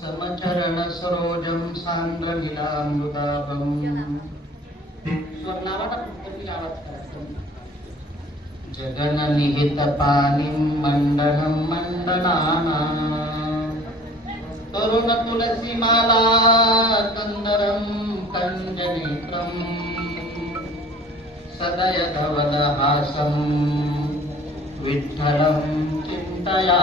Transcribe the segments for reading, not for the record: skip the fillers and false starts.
समचरण सरोजम सांद्रलीलामृताभम स्वर्णावाटा पुस्तकी आवाज करायचा. जगन निहित पाणिं मंडनं मंडनाना तरुण तुलसी माला कंदरं कंजनेत्रं सदय धवलहासं विठ्ठलं चिन्तया.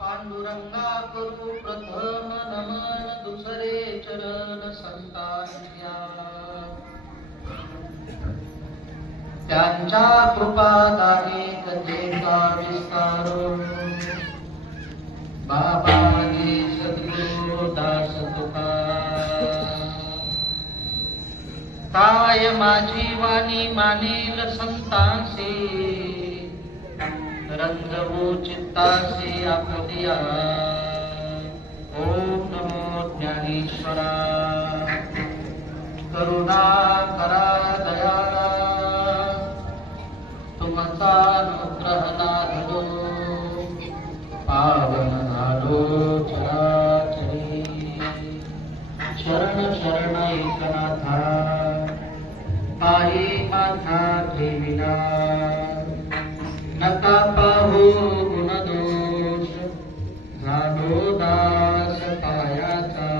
पांडुरंगा करू प्रथम नमन दुसरे चरण संतांच्या त्यांच्या कृपादाने कथेचा विस्तार बाबाजी सद्गुरु दास तुका काय माझी वाणी मानेल संतांसी रंगवू चित्तासी आपलिया. ओम नमो ज्ञानेश्वरा करुणा करा दयाळा तुमचा अनुग्रह लाभलो पावन झालो चराचरी. शरण शरण एकनाथा पायी माझा ठेविला नका पाहू गुणदोष झालो दास पायाचा.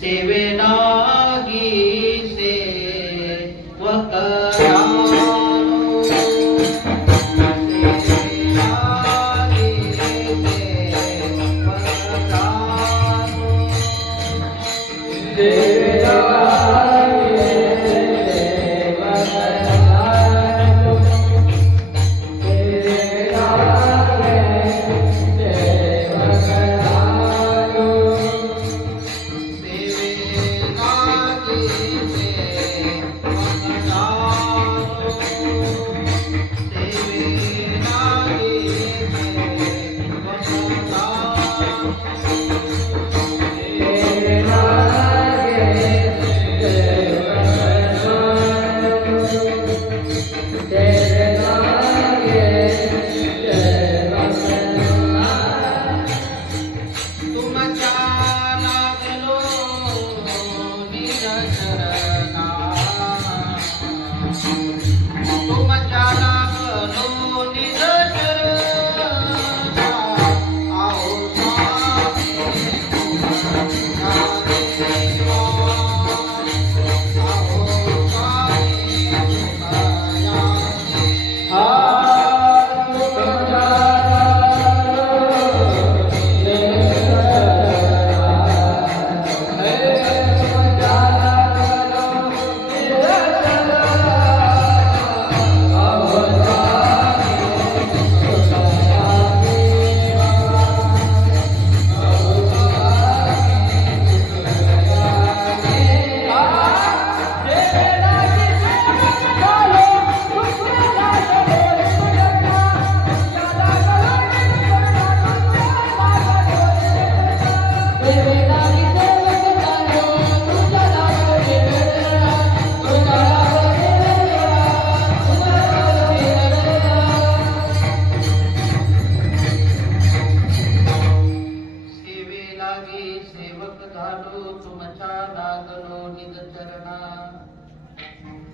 सेवेला गीसे वकरानो सेवेला गीसे वकरानो सेवेला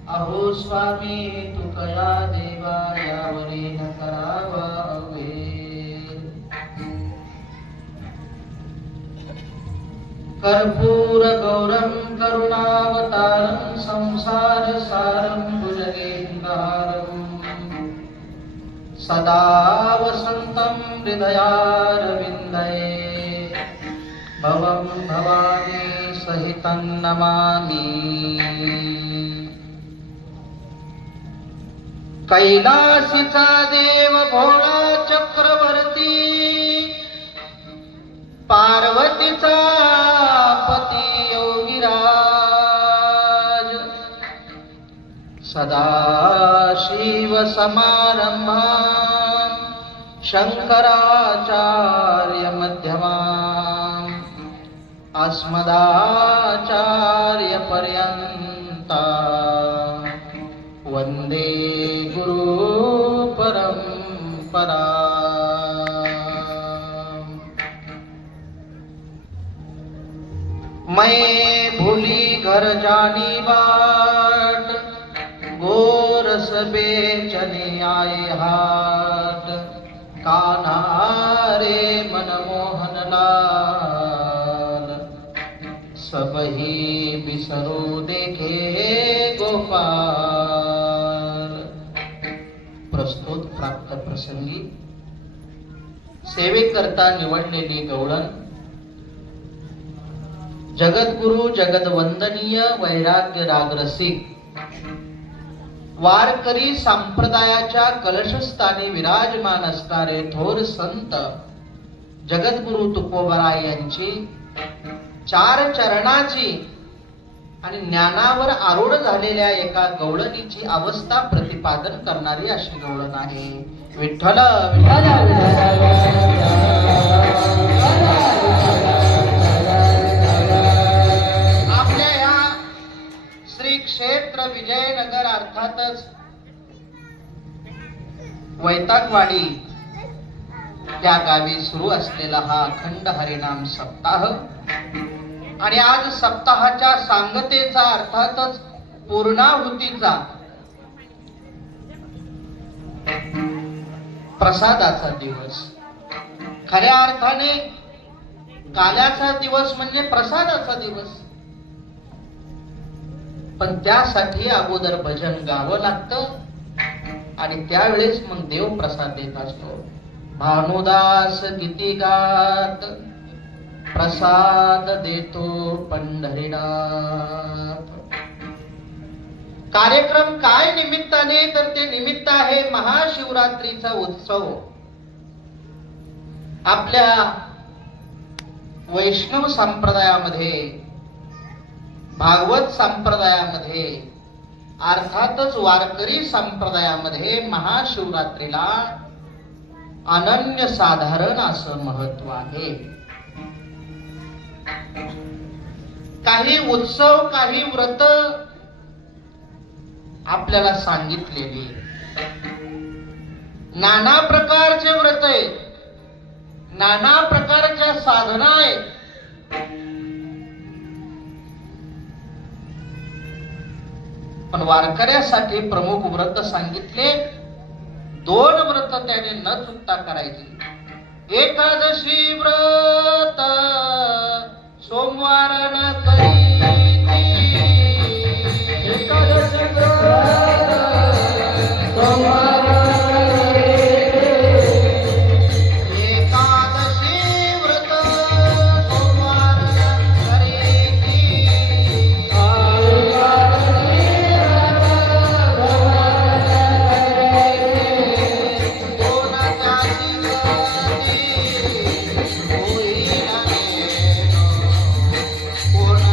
अहो स्वामी तुकया देवा यावरी न करावा अवेर. कर्पूर गौरम करुणावतारम संसार सारम भुजगेंद्रहारम सदा वसंतं हृदयारविन्दे भवं भवानी सहितं नमामि. कैलासीचा देव भोळा चक्रवर्ती पार्वतीचा पती योगीराज सदा शिव समारंभा शंकराचार्य मध्यमा अस्मदाचार्य पर्यंता वंदे गुरु परंपरा. मैं भूली घर जानी बाट गोरस बेचने आए हाथ कान्हा रे मनमोहन लाल सबही बिसरू देखे गोपाल. प्रस्तुत प्राप्त प्रसंगी सेवेकरता निवडलेली गवळण जगद्गुरु जगदवंदनीय वैराग्य रागरसिक वारकरी संप्रदायाच्या कलशस्थानी विराजमान असणारे थोर संत जगद्गुरु तुकोबराय यांची 4 चरणाची आणि ज्ञानावर आरूढ झालेल्या एका गवळणीची अवस्था प्रतिपादन करणारी अशी गवळण आहे. विठ्ठल आपल्या या श्री क्षेत्र विजयनगर अर्थातच वैतागवाडी या गावी सुरू असलेला हा अखंड हरिनाम सप्ताह आणि आज सप्ताहाच्या सांगतेचा अर्थातच पूर्णाहुतीचा प्रसादाचा दिवस. खऱ्या अर्थाने काल्याचा दिवस म्हणजे प्रसादाचा दिवस, पण त्यासाठी अगोदर भजन गावं लागतं आणि त्यावेळेस मग देव प्रसाद देत असतो. भानुदास किती गात प्रसाद देतो पंढरीनाथ. कार्यक्रम काय निमित्ताने, तर ते निमित्त आहे महाशिवरात्रीचा उत्सव. आपल्या वैष्णव संप्रदायामध्ये, भागवत संप्रदायामध्ये, अर्थातच वारकरी संप्रदायामध्ये महाशिवरात्रीला अनन्य साधारण असं महत्व आहे. काही उत्सव, काही व्रत आपल्याला सांगितलेली, नाना प्रकारचे व्रत आहेत, नाना प्रकारच्या साधना आहेत. पण वारकऱ्यासाठी प्रमुख व्रत सांगितले. 2 व्रत त्याने न चुकता करायचे. एकादशी व्रत सोमवार न करीती, एकादशी व्रत सोमवार पूर्ण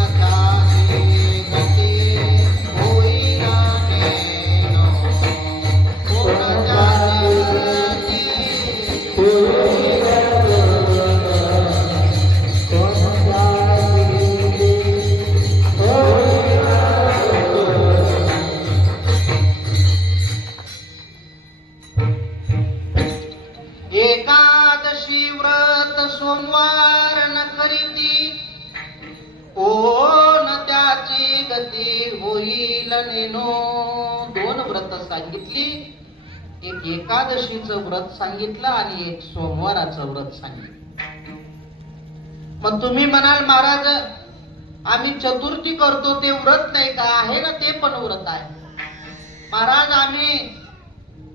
सांगितली, एक एकादशीचं व्रत सांगितलं आणि एक सोमवाराचं व्रत सांगितलं. मग तुम्ही म्हणाल महाराज आम्ही चतुर्थी करतो ते व्रत नाही का? आहे ना, ते पण व्रत आहे. महाराज आम्ही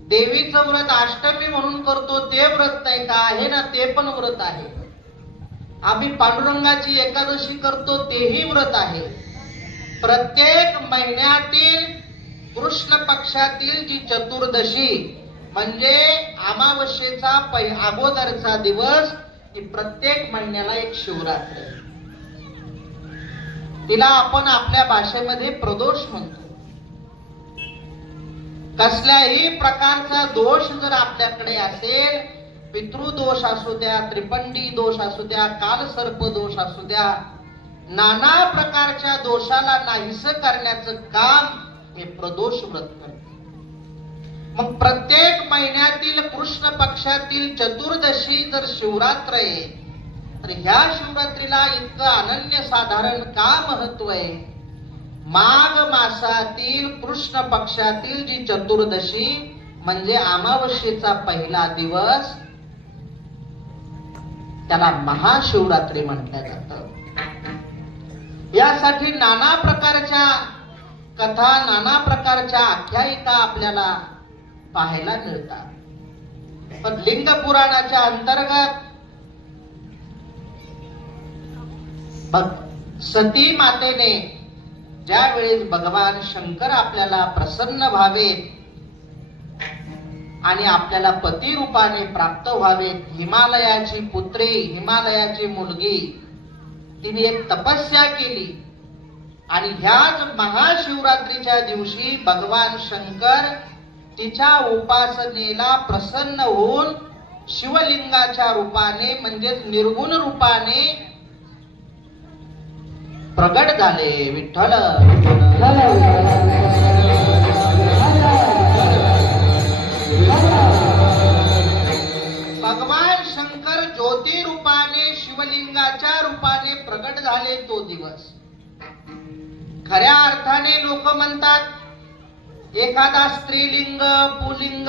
देवीचं व्रत अष्टमी म्हणून करतो ते व्रत नाही का? आहे ना, ते पण व्रत आहे. आम्ही पांडुरंगाची एकादशी करतो तेही व्रत आहे. प्रत्येक महिन्यातील कृष्ण पक्षातील जी चतुर्दशी म्हणजे अमावस्येचा अगोदरचा दिवस, ही प्रत्येक महिन्याला एक शिवरात्र आहे. तिला आपण आपल्या भाषेमध्ये प्रदोष म्हणतो. कसल्याही प्रकारचा दोष जर आपल्याकडे असेल, पितृदोष असू द्या, त्रिपंडी दोष असू द्या, कालसर्प दोष असू द्या, नाना प्रकारच्या दोषाला नाहीसं करण्याचं काम हे प्रदोष व्रत करते. मग प्रत्येक महिन्यातील कृष्ण पक्षातील चतुर्दशी जर शिवरात्र आहे, तर ह्या शिवरात्रीला इतकं अनन्य साधारण का महत्व आहे? माघ मासातील कृष्ण पक्षातील जी चतुर्दशी म्हणजे अमावस्येचा पहिला दिवस, त्याला महाशिवरात्री म्हटलं जातं. यासाठी नाना प्रकारच्या कथा, नाना प्रकारच्या आख्यायिका आपल्याला पाहायला मिळतात. पण लिंग पुराणाच्या अंतर्गत सती मातेने ज्या वेळेस भगवान शंकर आपल्याला प्रसन्न व्हावे आणि आपल्याला पती रूपाने प्राप्त व्हावे, हिमालयाची पुत्री, हिमालयाची मुलगी, तिने एक तपस्या केली आणि ह्याच महाशिवरात्रीच्या दिवशी भगवान शंकर तिच्या उपासनेला प्रसन्न होऊन शिवलिंगाच्या रूपाने म्हणजेच निर्गुण रूपाने प्रगट झाले. विठ्ठल भगवान शंकर ज्योती रूपाने शिवलिंगाच्या रूपाने प्रगट झाले तो दिवस. खऱ्या अर्थाने लोक म्हणतात एखादा स्त्रीलिंग, पुल्लिंग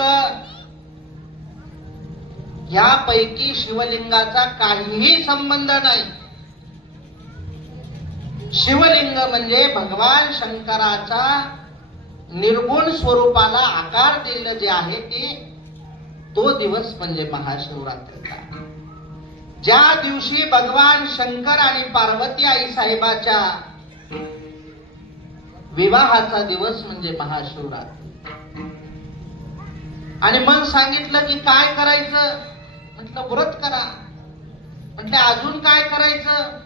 यापैकी शिवलिंगाचा काहीही संबंध नाही. शिवलिंग म्हणजे भगवान शंकराचा निर्गुण स्वरूपाला आकार दिलेलं जे आहे ते तो दिवस म्हणजे महाशिवरात्रीचा. ज्या दिवशी भगवान शंकर आणि पार्वती आई साहेबाच्या विवाहाचा दिवस म्हणजे महाशिवरात्री. आणि मग सांगितलं की काय करायचं? म्हटलं व्रत करा. म्हटले अजून काय करायचं?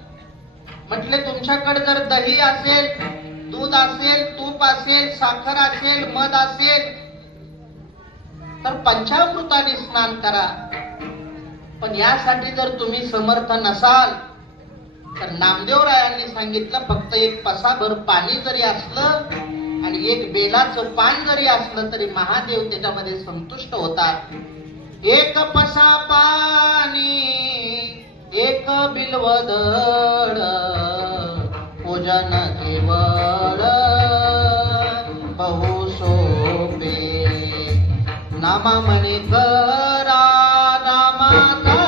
म्हटले तुमच्याकडे जर दही असेल, दूध असेल, तूप असेल, साखर असेल, मध असेल तर पंचामृताने स्नान करा. पण यासाठी जर तुम्ही समर्थ नसाल तर नामदेवरायांनी सांगितलं फक्त एक पसाभर पाणी जरी असलं आणि एक बेलाचं पान जरी असलं तरी महादेव त्याच्यामध्ये संतुष्ट होतात. एक पसा पाणी एक बिल्वदळ पूजन केवळ बहु सोपे नामा म्हणे करा नामाचा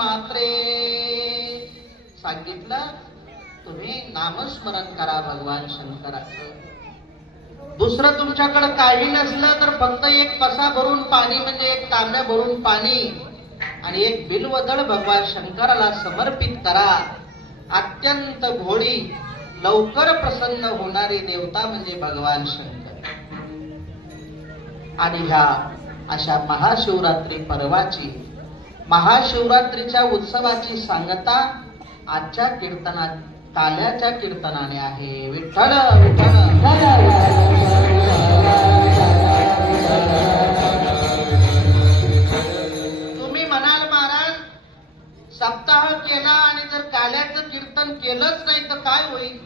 मात्रे. सांगितलं तुम्ही नामस्मरण करा भगवान शंकराचं. दुसरं तुमच्याकडे काही नसलं तर फक्त एक पसा भरून पाणी म्हणजे एक तांब्या भरून पाणी आणि एक बिल्वदळ भगवान शंकराला समर्पित करा. अत्यंत भोळी लवकर प्रसन्न होणारी देवता म्हणजे भगवान शंकर. आणि ह्या अशा महाशिवरात्री पर्वाची महाशिवरात्रीच्या उत्सवाची सांगता आजच्या कीर्तनात काल्याच्या कीर्तनाने आहे. विठ्ठल विठ्ठल. तुम्ही म्हणाल महाराज सप्ताह केला आणि जर काल्याचं कीर्तन केलंच नाही तर काय होईल.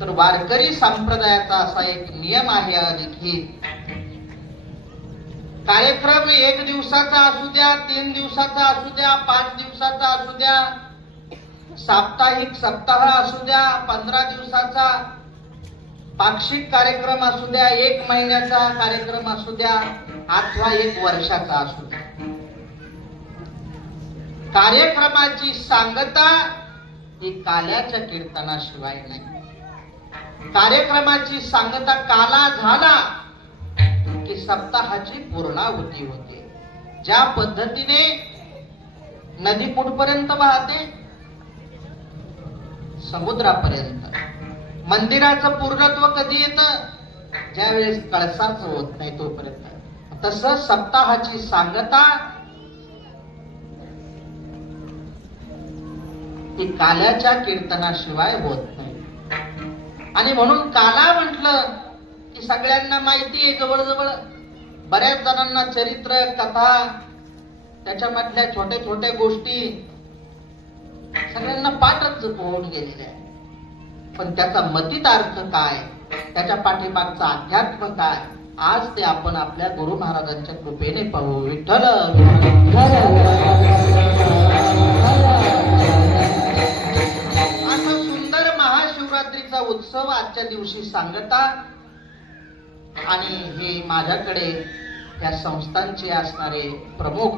तर वारकरी संप्रदायाचा असा एक नियम आहे अधिकृत. कार्यक्रम 1 दिवसाचा असू द्या, 3 दिवसाचा असू द्या, 5 दिवसाचा असू द्या, साप्ताहिक सप्ताह असू द्या, 15 दिवसाचा पाक्षिक कार्यक्रम असू द्या, 1 महिन्याचा कार्यक्रम असू द्या अथवा 1 वर्षाचा असू द्या, कार्यक्रमाची सांगता ही काल्याच्या कीर्तनाशिवाय नाही. कार्यक्रमाची सांगता काला झाला की सप्ताहाची पूर्णाहुती होते. ज्या पद्धतीने नदी कुठपर्यंत वाहते, समुद्रापर्यंत. मंदिराचं पूर्णत्व कधी येतं, ज्यावेळेस कळसाच होत नाही तोपर्यंत. तसं सप्ताहाची सांगता ही काल्याच्या कीर्तनाशिवाय होत नाही. आणि म्हणून काला म्हटलं की सगळ्यांना माहिती आहे, जवळजवळ बऱ्याच जणांना चरित्र कथा त्याच्यामधल्या छोट्या छोट्या गोष्टी सगळ्यांना पाठच होऊन गेलेल्या आहे. पण त्याचा मतितार्थ काय, त्याच्या पाठीमागचा अध्यात्म काय, आज ते आपण आपल्या गुरु महाराजांच्या कृपेने पाहू. विठ्ठल असा सुंदर महाशिवरात्रीचा उत्सव आजच्या दिवशी सांगता. आणि हे माझ्याकडे या संस्थांचे असणारे प्रमुख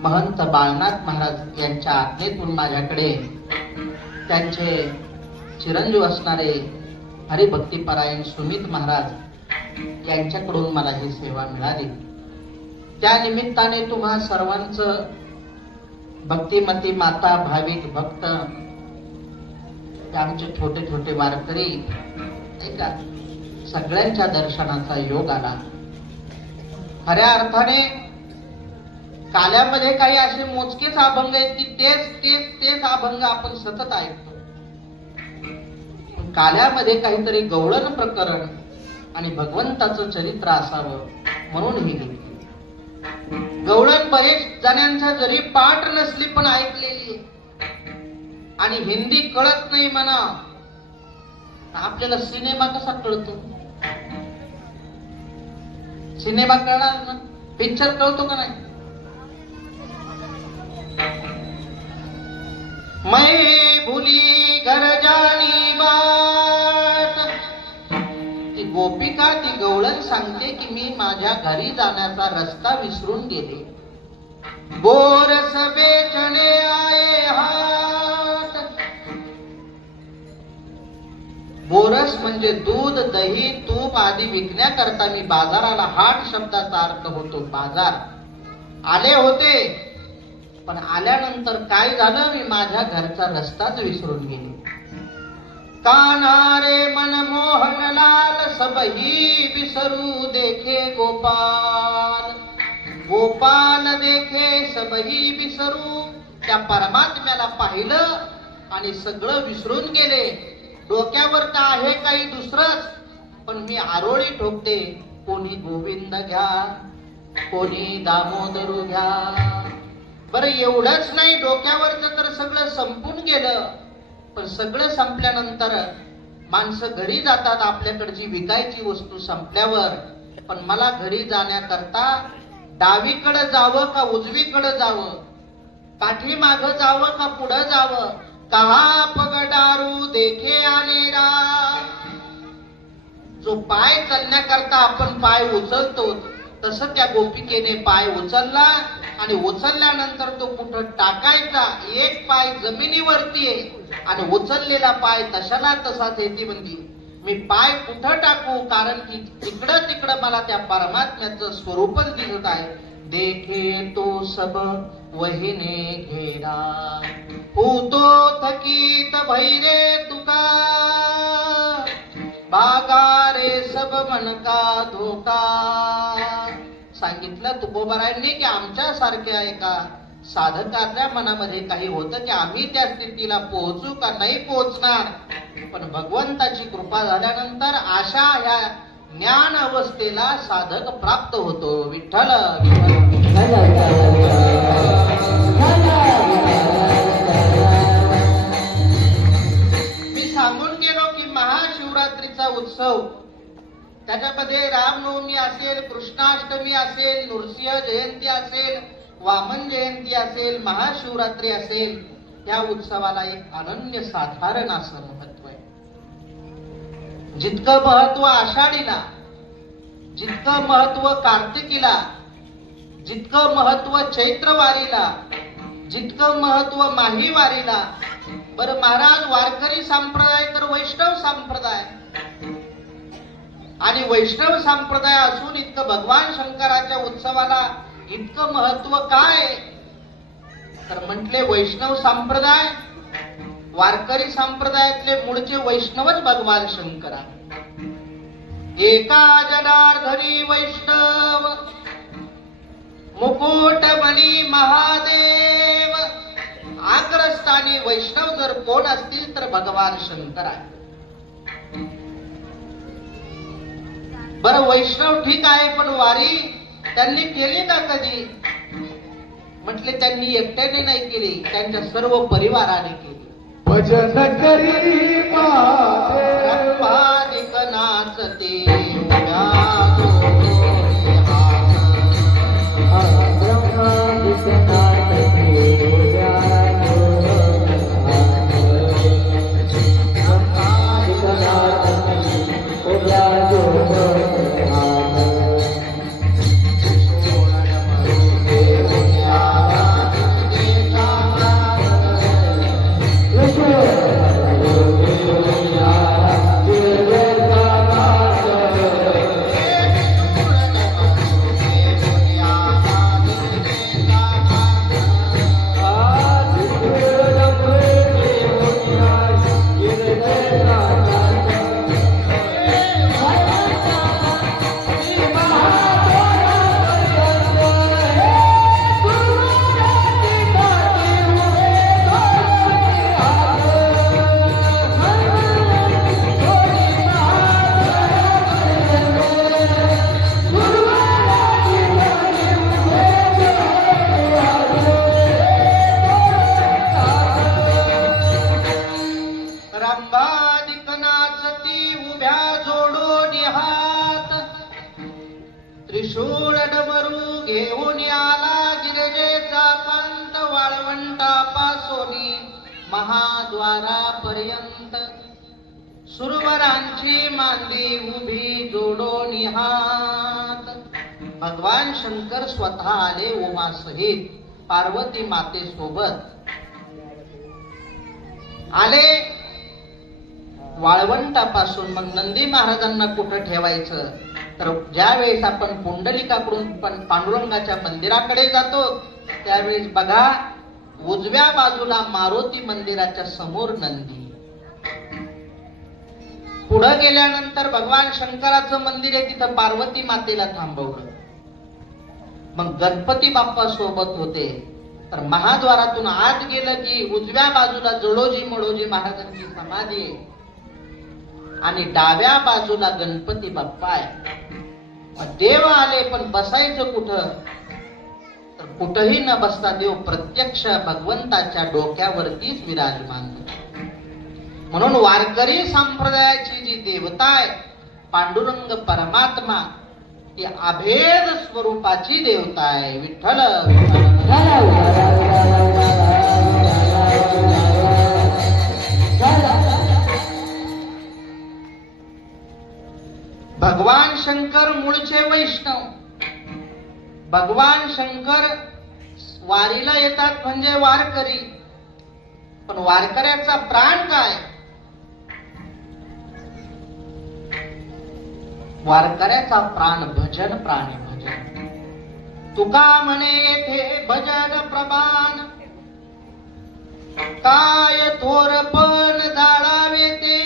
महंत बाळनाथ महाराज यांच्या आज्ञेतून माझ्याकडे त्यांचे चिरंजीव असणारे हरिभक्तीपरायण सुमित महाराज यांच्याकडून मला ही सेवा मिळाली. त्या निमित्ताने तुम्हा सर्वांचं भक्तिमती माता भाविक भक्त आमचे छोटे छोटे वारकरी ऐका सगळ्यांच्या दर्शनाचा योग आला. खऱ्या अर्थाने काल्यामध्ये काही असे मोजकेच अभंग आहेत की तेच अभंग आपण सतत ऐकतो. काल्यामध्ये काहीतरी गवळण प्रकरण आणि भगवंताचं चरित्र असावं म्हणून ही घेतली. गवळण बरेच जणांच्या जरी पाठ नसली पण ऐकलेली आणि हिंदी कळत नाही म्हणा. आपल्याला सिनेमा कसा कळतो, सिनेमा कळणार ना, पिक्चर कळतो का नाही. मैं भूली घर जानी बात, ती गोपिका ती गवळण सांगते की मी माझ्या घरी जाण्याचा रस्ता विसरून गेले. बोरस बेचणे आये हात, बोरस म्हणजे दूध दही तूप आदी विकण्याकरता मी बाजाराला, हाट शब्दाचा अर्थ होतो बाजार, आले होते. पण आल्यानंतर काय झालं, मी माझ्या घरचा रस्ताच विसरून गेले. कानारे मनमोहन लाल सबही विसरू देखे गोपाल, गोपाल देखे सबही विसरू. त्या परमात्म्याला पाहिलं आणि सगळं विसरून गेले. डोक्यावर तर आहे काही दुसरंच, पण मी आरोळी ठोकते. कोणी गोविंद घ्या, कोणी दामोदरू घ्या. बरं एवढंच नाही, डोक्यावरच तर सगळं संपून गेलं. पण सगळं संपल्यानंतर माणसं घरी जातात आपल्याकडची विकायची वस्तू संपल्यावर. पण मला घरी जाण्याकरता डावीकडे जावं का उजवीकडे जावं, पाठीमागं जावं का पुढं जावं, कहा पगडारू देखे आनेरा. जो पाय चालण्याकरता आपण पाय उचलतो तसं त्या गोपिकेने पाय उचलला आणि उचलल्यानंतर तो कुठं टाकायचा, एक पाय जमिनीवरती आहे आणि उचललेला पाय तशाला तसाच आहे. ती म्हणली मी पाय कुठं टाकू, कारण की तिकडं तिकडं मला त्या परमात्म्याचं स्वरूपच दिसत आहे. देखे तो सब वहिने घेरा, होतो थकीत भैरे तुका, बागा रे सब मन का धोका. सांगितलं तुकोबारायांनी की आमच्या सारख्या एका साधकाच्या मनामध्ये काही होतं की आम्ही त्या स्थितीला पोहोचू का नाही पोहोचणार, पण भगवंताची कृपा झाल्यानंतर अशा ह्या ज्ञान अवस्थेला साधक प्राप्त होतो. विठ्ठल मी सांगून गेलो की महाशिवरात्रीचा उत्सव, त्याच्यामध्ये रामनवमी असेल, कृष्णाष्टमी असेल, नृसिंह जयंती असेल, वामन जयंती असेल, महाशिवरात्री असेल, त्या उत्सवाला एक अनन्य साधारण असं महत्व आहे. जितकं महत्व आषाढीला, जितकं महत्व कार्तिकीला, जितकं महत्व चैत्रवारीला, जितकं महत्व माहीवारीला. बरं महाराज, वारकरी संप्रदाय तर वैष्णव संप्रदाय, आणि वैष्णव संप्रदाय असून इतकं भगवान शंकराच्या उत्सवाला इतकं महत्व काय, तर म्हटले वैष्णव संप्रदाय, वारकरी संप्रदायातले मूळचे वैष्णवच भगवान शंकरा. एका जनार्दनी वैष्णव, मुकुटमणी महादेव. अग्रस्थानी वैष्णव जर कोण असतील तर भगवान शंकर आहे. बरं वैष्णव ठीक आहे, पण वारी त्यांनी केली का कधी, म्हटले त्यांनी एकट्याने नाही केली, त्यांच्या सर्व परिवाराने केली. भजन करी ब्रह्मादिक नाचते त्रिशूळ डमरू घेऊन आला गिरजेचा कांत, वाळवंटापासोनी महाद्वारापर्यंत. सुरवरांची मांदी उभी जोडून हात. भगवान शंकर स्वतः आले उमा सहित, पार्वती माते सोबत आले. वाळवंटापासून मग नंदी महाराजांना कुठं ठेवायचं, तर ज्या वेळेस आपण पुंडलिकाकडून पांडुरंगाच्या मंदिराकडे जातो त्यावेळेस बघा उजव्या बाजूला मारुती मंदिराच्या समोर नंदी. पुढे गेल्यानंतर भगवान शंकराचं मंदिर आहे, तिथं पार्वती मातेला थांबवलं. मग गणपती बाप्पा सोबत होते. तर महाद्वारातून आत गेलं की उजव्या बाजूला जडोजी मडोजी महाराजांची समाधी आहे आणि डाव्या बाजूला गणपती बाप्पा आहे. देव आले, पण बसायचं कुठं, तर कुठंही न बसता देव प्रत्यक्ष भगवंताच्या डोक्यावरतीच विराजमान होता. म्हणून वारकरी संप्रदायाची जी देवता आहे पांडुरंग परमात्मा, ती अभेद स्वरूपाची देवता आहे. विठ्ठल भगवान शंकर मूळचे वैष्णव, भगवान शंकर वारीला येतात म्हणजे वारकरी, पण वारकऱ्याचा प्राण काय? वारकऱ्याचा प्राण भजन, प्राण भजन. तुका म्हणे येथे भजन प्रमाण, काय थोरपण जाळावे ते.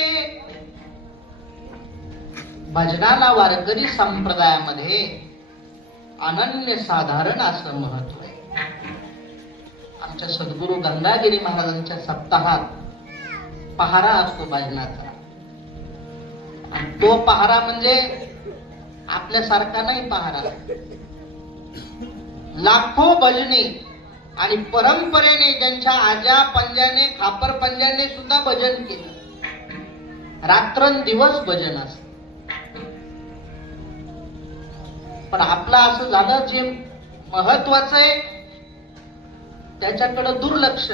भजनाला वारकरी संप्रदायामध्ये अनन्य साधारण असं महत्व आहे. आमच्या सद्गुरू गंगागिरी महाराजांच्या सप्ताहात पहारा असतो भजनाचा. आणि तो पहारा म्हणजे आपल्यासारखा नाही पहारा. लाखो भजने आणि परंपरेने ज्यांच्या आज्या पंजाने खापर पंजाने सुद्धा भजन केलं. रात्रंदिवस भजन असत. पण आपलं असं झालं, जे महत्वाचं आहे त्याच्याकडे दुर्लक्ष,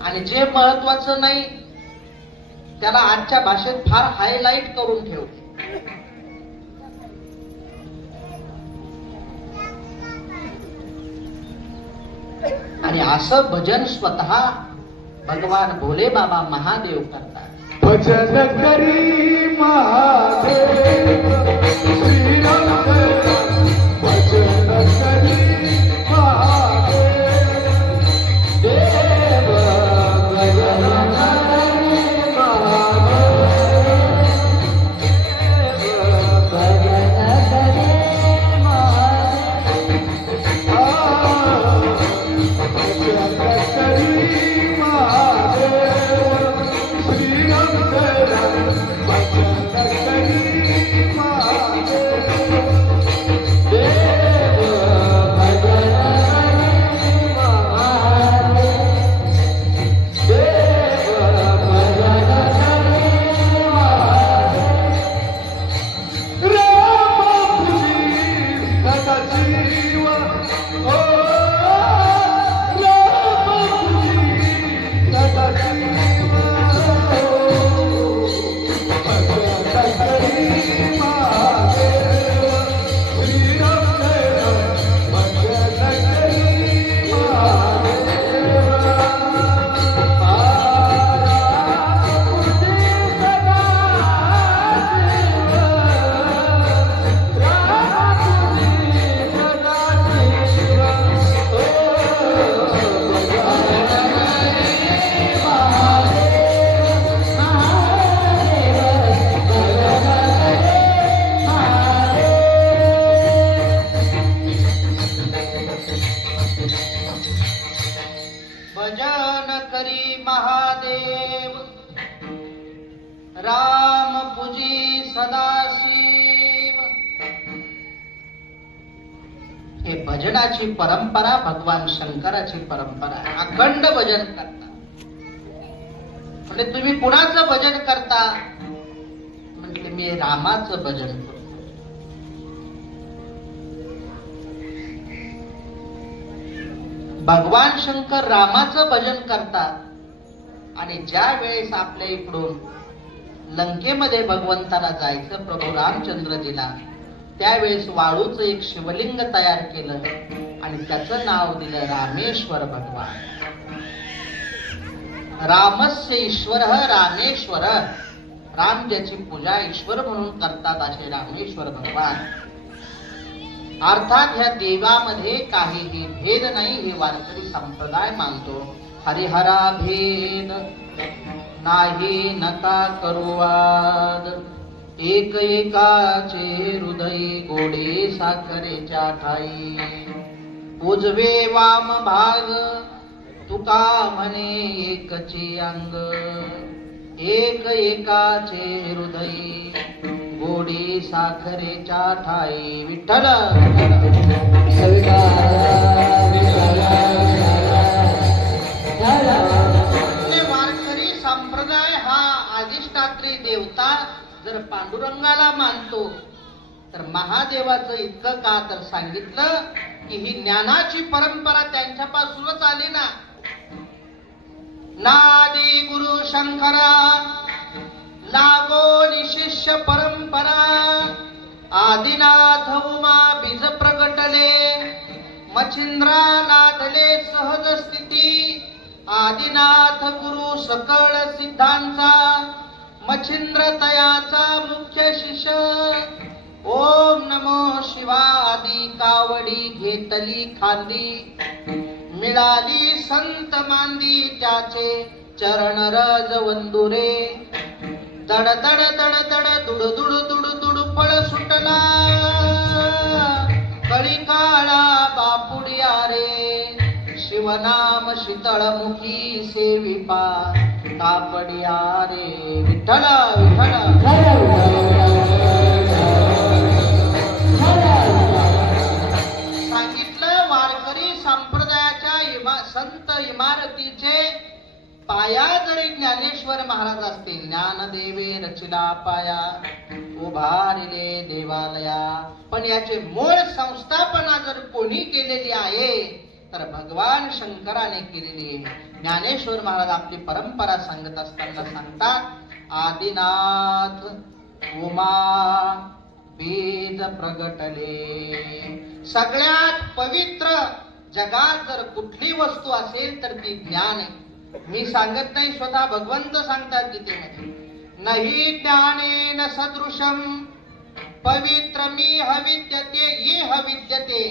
आणि जे महत्वाचं नाही त्याला आजच्या भाषेत फार हायलाइट करून ठेवते. आणि असं भजन स्वतः भगवान भोले बाबा महादेव करतात. भजन करी महादेव श्रीराम, भजन करी महादेव देव, भजन करी महादेव देव, भजन करी महादेव. भजन करी महादेव, राम पूजी सदाशिव. हे भजनाची परंपरा भगवान शंकराची परंपरा आहे. अखंड भजन करता. म्हणजे तुम्ही कुणाचं भजन करता? म्हणजे मी रामाचं भजन करतो. भगवान शंकर रामाचं भजन करतात. आणि ज्या वेळेस आपल्या इकडून लंकेमध्ये भगवंताला जायचं प्रभू रामचंद्रजीला, त्यावेळेस वाळूचं एक शिवलिंग तयार केलं आणि त्याचं नाव दिलं रामेश्वर भगवान. रामस्य ईश्वर रामेश्वर. राम ज्याची पूजा ईश्वर म्हणून करतात असे रामेश्वर भगवान. अर्थात ह्या देवामध्ये काहीही भेद नाही हे वारकरी संप्रदाय मानतो. हरिहरा भेद नाही नका करुवाद, एक एकाचे हृदय गोडे साखरेच्या ठाई. उजवे वाम भाग तुका म्हणे एकचे अंग, एक एकाचे हृदय गोडी साखरेच्या ठाई. विठ्ठल वारकरी संप्रदाय हा अधिष्ठात्री देवता जर पांडुरंगाला मानतो, तर महादेवाचं इतकं का तर सांगितलं की ही ज्ञानाची परंपरा त्यांच्यापासूनच आली ना. नादी गुरु शंकरा लागो शिष्य परंपरा, आदिनाथ उमा बीज प्रगट मच्छिंद्रा लादले सहज स्थिती आदिनाथ गुरु सकळ सिद्धांचा मच्छिंद्र तयाचा मुख्य शिष्य ओम नमो शिवादी कावडी घेतली खांदी मिळाली संत मांदी त्याचे चरण रज वंदुरे दड दड दड दड दुड दुड दुड दुड पळ सुटला कळी काळा बापुडिया रे शिवनाम शीतळमुखी सेविपा तापडिया रे विठ्ठल विठ्ठल सांगितलं वारकरी संप्रदायाच्या संत इमारतीचे पाया जरी ज्ञानेश्वर महाराज असतील ज्ञानदेवे रचिला पाया उभारिले देवालया पण याचे मूळ संस्थापना जर कोणी केलेली आहे तर भगवान शंकराने केलेली आहे. ज्ञानेश्वर महाराज आपली परंपरा सांगत असताना सांगतात आदिनाथ उमा बीज प्रगटले. सगळ्यात पवित्र जगात जर कुठली वस्तू असेल तर ती ज्ञान आहे. मी सांगत नाही, स्वतः भगवंत सांगतात गीतेमध्ये नाही ज्ञानेन सदृशम पवित्रमी हविद्यते इह विद्यते.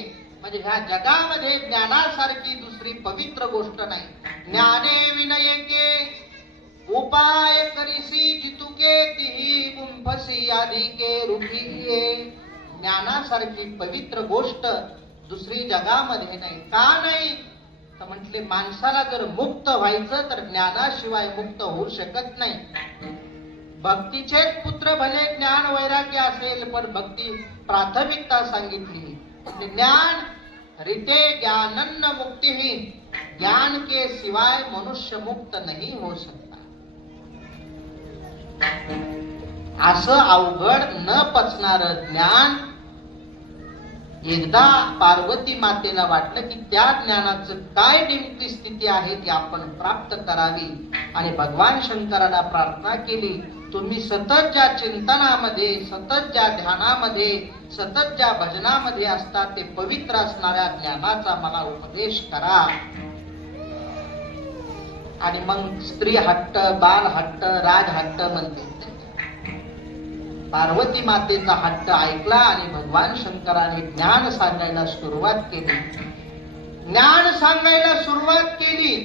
म्हणजे ह्या जगामध्ये ज्ञानासारखी दुसरी पवित्र गोष्ट नाही. ज्ञाने विनयके उपाय करीसी जितुके तिही गुंफसी आदिके रुखिये. ज्ञानासारखी पवित्र गोष्ट दुसरी जगामध्ये नाही. का नाही तर म्हटले माणसाला जर मुक्त व्हायचं तर ज्ञानाशिवाय मुक्त होऊ शकत नाही. भक्तीचेच पुत्र भले ज्ञान वैराग्य असेल पण भक्ती प्राथमिकता सांगितली. ज्ञान रीते ज्ञानन्न मुक्ती ही ज्ञान के सिवाय मनुष्य मुक्त नहीं हो सकता. असं अवघड न पचणार ज्ञान एकदा पार्वती मातेला वाटलं की त्या ज्ञानाचं काय नेमकी स्थिती आहे ती आपण प्राप्त करावी आणि भगवान शंकराला प्रार्थना केली तुम्ही सतत ज्या चिंतनामध्ये सतत ज्या ध्यानामध्ये सतत ज्या भजनामध्ये असतात ते पवित्र असणाऱ्या ज्ञानाचा मला उपदेश करा. आणि मग स्त्री हट्ट बाल हट्ट राज हट्ट म्हणते. पार्वती मातेचा हट्ट ऐकला आणि भगवान शंकराने ज्ञान सांगायला सुरुवात केली. ज्ञान सांगायला सुरुवात केली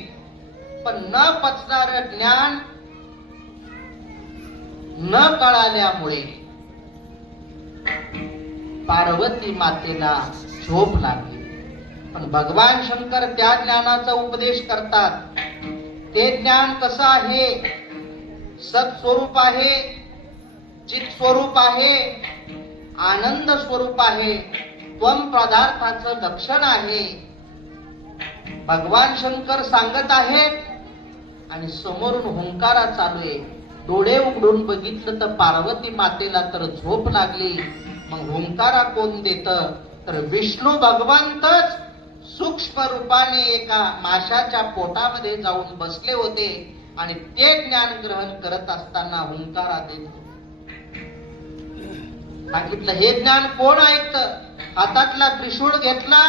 पण न पचणारं ज्ञान न कळाल्यामुळे पार्वती मातेला झोप लागली. पण भगवान शंकर त्या ज्ञानाचा उपदेश करतात. ते ज्ञान कसं आहे? सत्स्वरूप आहे, चित स्वरूप आहे, आनंद स्वरूप आहे, त्वम पदार्थाचं लक्षण आहे. भगवान शंकर सांगत आहेत आणि समोरून हुंकारा चालू आहे. डोळे उघडून बघितलं तर पार्वती मातेला तर झोप लागली. मग हुंकारा कोण देत तर विष्णू भगवंतच सूक्ष्म रूपाने एका माशाच्या पोटामध्ये जाऊन बसले होते आणि ते ज्ञान ग्रहण करत असताना हुंकारा देत सांगितलं हे ज्ञान कोण ऐकतं? हातातला त्रिशूळ घेतला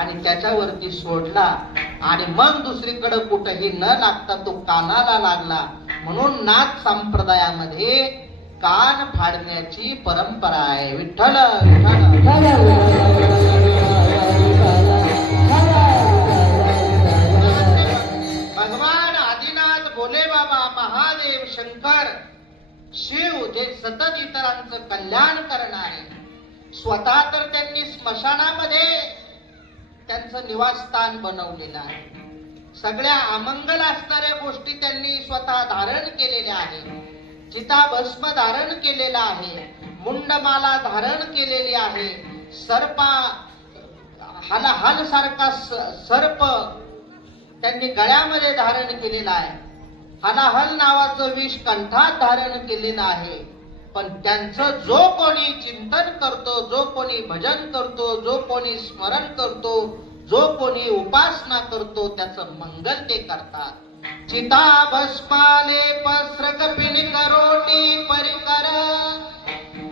आणि त्याच्यावरती सोडला आणि मग दुसरीकडे कुठेही न लागता तो कानाला लागला. म्हणून नाथ संप्रदायामध्ये कान फाडण्याची परंपरा आहे. विठ्ठल भगवान आदिनाथ भोले बाबा महादेव शंकर शिव जे सतत इतरांचं कल्याण करणारे स्वतः तर त्यांनी स्मशानामध्ये त्यांचं निवासस्थान बनवलेलं आहे. सगळ्या अमंगल असणाऱ्या गोष्टी त्यांनी स्वतः धारण केलेल्या आहेत. चिताभस्म धारण केलेला आहे, मुंडमाला धारण केलेली आहे, सर्पा हल सारखा सर्प त्यांनी गळ्यामध्ये धारण केलेला आहे. हलाहल नावाचं विष कंठात धारण केलेलं आहे. पण त्यांचं जो कोणी चिंतन करतो, जो कोणी भजन करतो, जो कोणी स्मरण करतो, जो कोणी उपासना करतो त्याचं मंगल ते करतात. चिता भस्माले पस्र कपिल करोटी परिकर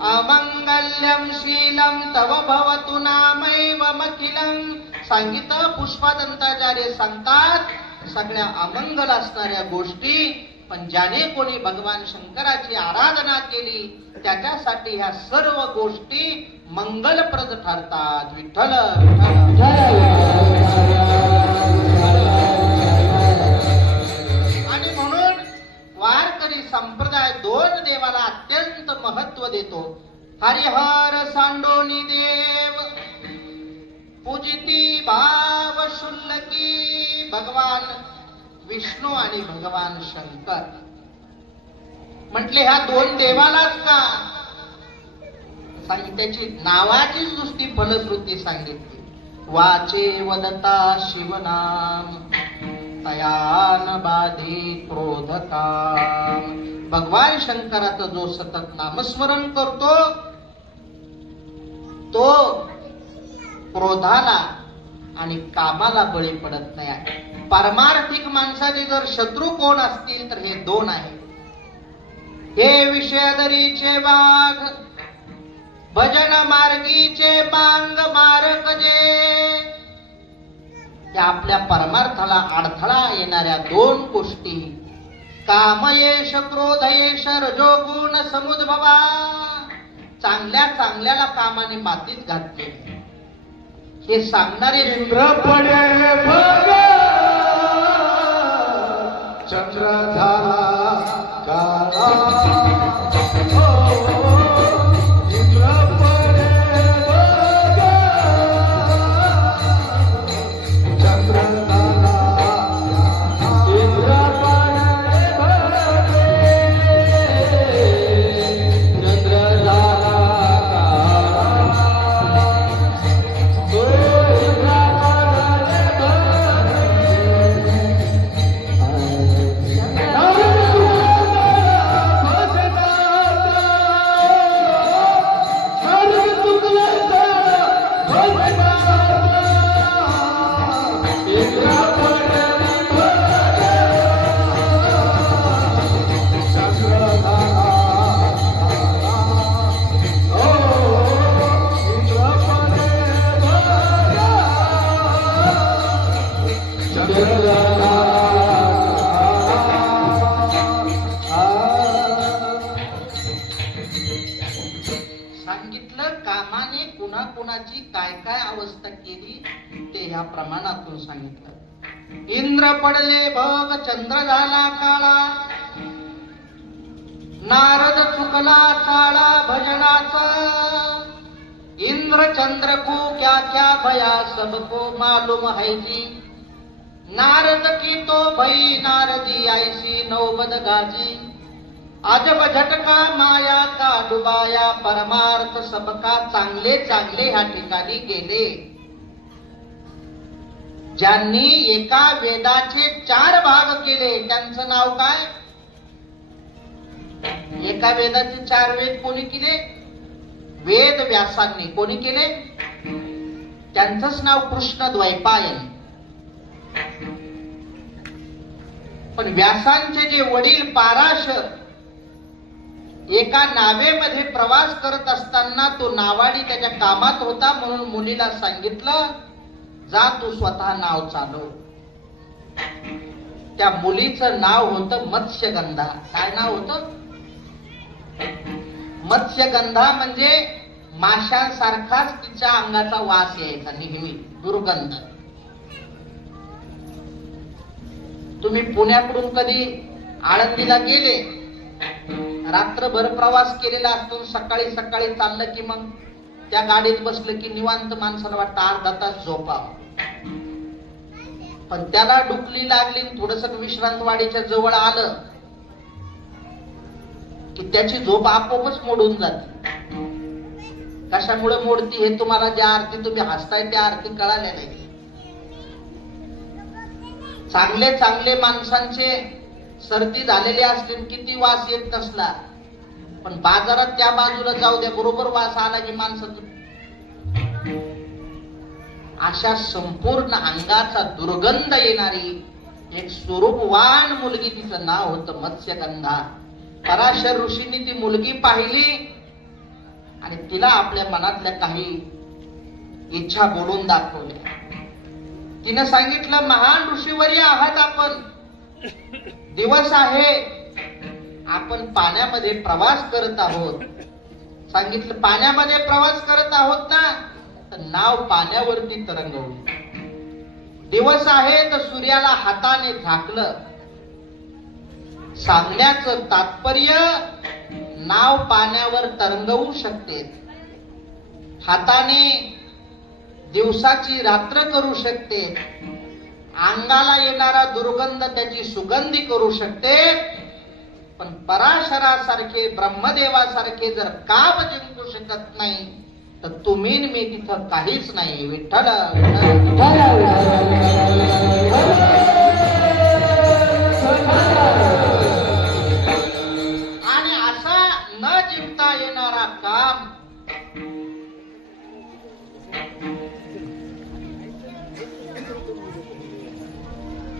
अमंगल्यम शीलम तव भवतु नामैवमखिलम. सांगितलं पुष्पादंताचार्य सांगतात सगळ्या अमंगल असणाऱ्या गोष्टी, पण ज्याने कोणी भगवान शंकराची आराधना केली त्याच्यासाठी ह्या सर्व गोष्टी मंगलप्रद ठरतात. विठ्ठल विठ्ठल. आणि म्हणून वारकरी संप्रदाय दोन देवाला अत्यंत महत्व देतो. हरिहर सांडोनी देव पूजिती भाव शुल्लकी. भगवान विष्णू आणि भगवान शंकर म्हटले ह्या दोन देवालाच का त्याची नावाचीच नुसती फलश्रुती सांगितली. वाचे वदता शिवनाम तयान बाधी क्रोधकाम. भगवान शंकराचं जो सतत नामस्मरण करतो तो क्रोधाला आणि कामाला बळी पडत नाही. पारमार्थिक माणसाचे जर शत्रू कोण असतील तर हे दोन आहेत. हे विषयदरीचे वाघ भजन मार्गीचे बांग मारक जे. त्या आपल्या परमार्थाला अडथळा येणाऱ्या दोन गोष्टी कामयेश क्रोधयेश रजोगुण समुद्भवा. चांगल्या चांगल्याला कामाने मातीत घातले हे सांगणारे इंद्र पडे बघ चंद्र झाला काळा. इंद्र पडे बघ चंद्र झाला. इंद्र पडे बघ चंद्र झाला सांगितलं कामाने कुणा कुणाची काय काय अवस्था केली ते ह्या प्रमाणातून सांगितलं. इंद्र पडले भग चंद्र झाला काळा. नारद चुकला चाळा भजनाचा. इंद्र चंद्र को क्या क्या भया सबको मालूम है जी. नारद की तो भई नारदी ऐसी नौबद गाजी. अजब झटका माया का डुबाया परमार्थ सबका. चांगले चांगले ह्या ठिकाणी गेले. ज्यांनी एका वेदाचे 4 भाग केले त्यांचं नाव काय. एका वेदाचे 4 वेद कोणी केले. वेद व्यासांनी. कोणी केले. त्यांचंच नाव कृष्ण द्वैपायन. पण व्यासांचे जे वडील पाराशर एका नावेमध्ये प्रवास करत असताना तो नावाडी त्याच्या कामात होता म्हणून मुलीला सांगितलं जा तू स्वतः नाव चालव. त्या मुलीचं नाव होतं मत्स्यगंधा. काय नाव होतं. मत्स्यगंधा म्हणजे माशांसारखाच तिच्या अंगाचा वास यायचा नेहमी दुर्गंध. तुम्ही पुण्याकडून कधी आळंदीला गेले रात्रभर प्रवास केलेला असतो. सकाळी सकाळी चाललं की मग त्या गाडीत बसलं की निवांत माणसाला वाटतं अर्धा तास झोपावं. पण त्याला डुकली लागली थोडस विश्रांतवाडीच्या जवळ आलं की त्याची झोप आपोआपच मोडून जाते. कशामुळे मोडती हे तुम्हाला ज्या अर्थी तुम्ही हसताय त्या अर्थी कळाले नाही. चांगले चांगले माणसांचे सर्दी झालेली असतील किती वास येत नसला पण बाजारात त्या बाजूला जाऊ द्या बरोबर वास आला की माणसाचं अशा संपूर्ण अंगाचा दुर्गंध येणारी एक स्वरूपवान मुलगी तिचं नाव होतं मत्स्यगंधा. पराशर ऋषींनी ती मुलगी पाहिली आणि तिला आपल्या मनातल्या काही इच्छा बोलून दाखवल्या. तिनं सांगितलं, महान ऋषीवर्य आहात आपण, दिवस आहे, आपण पाण्यामध्ये प्रवास करत आहोत. सांगितलं, पाण्यामध्ये प्रवास करत आहोत ना, तर नाव पाण्यावरती तरंगवली. दिवस आहे तर सूर्याला हाताने झाकलं. सांगण्याचं तात्पर्य, नाव पाण्यावर तरंगवू शकते, हाताने दिवसाची रात्र करू शकते, अंगाला येणारा दुर्गंध त्याची सुगंधी करू शकते. पण पराशरासारखे, ब्रह्मदेवासारखे जर काम जिंकू शकत नाही, तर तुम्ही मी तिथं काहीच नाही. विठ्ठल आणि असा न जिंकता येणारा काम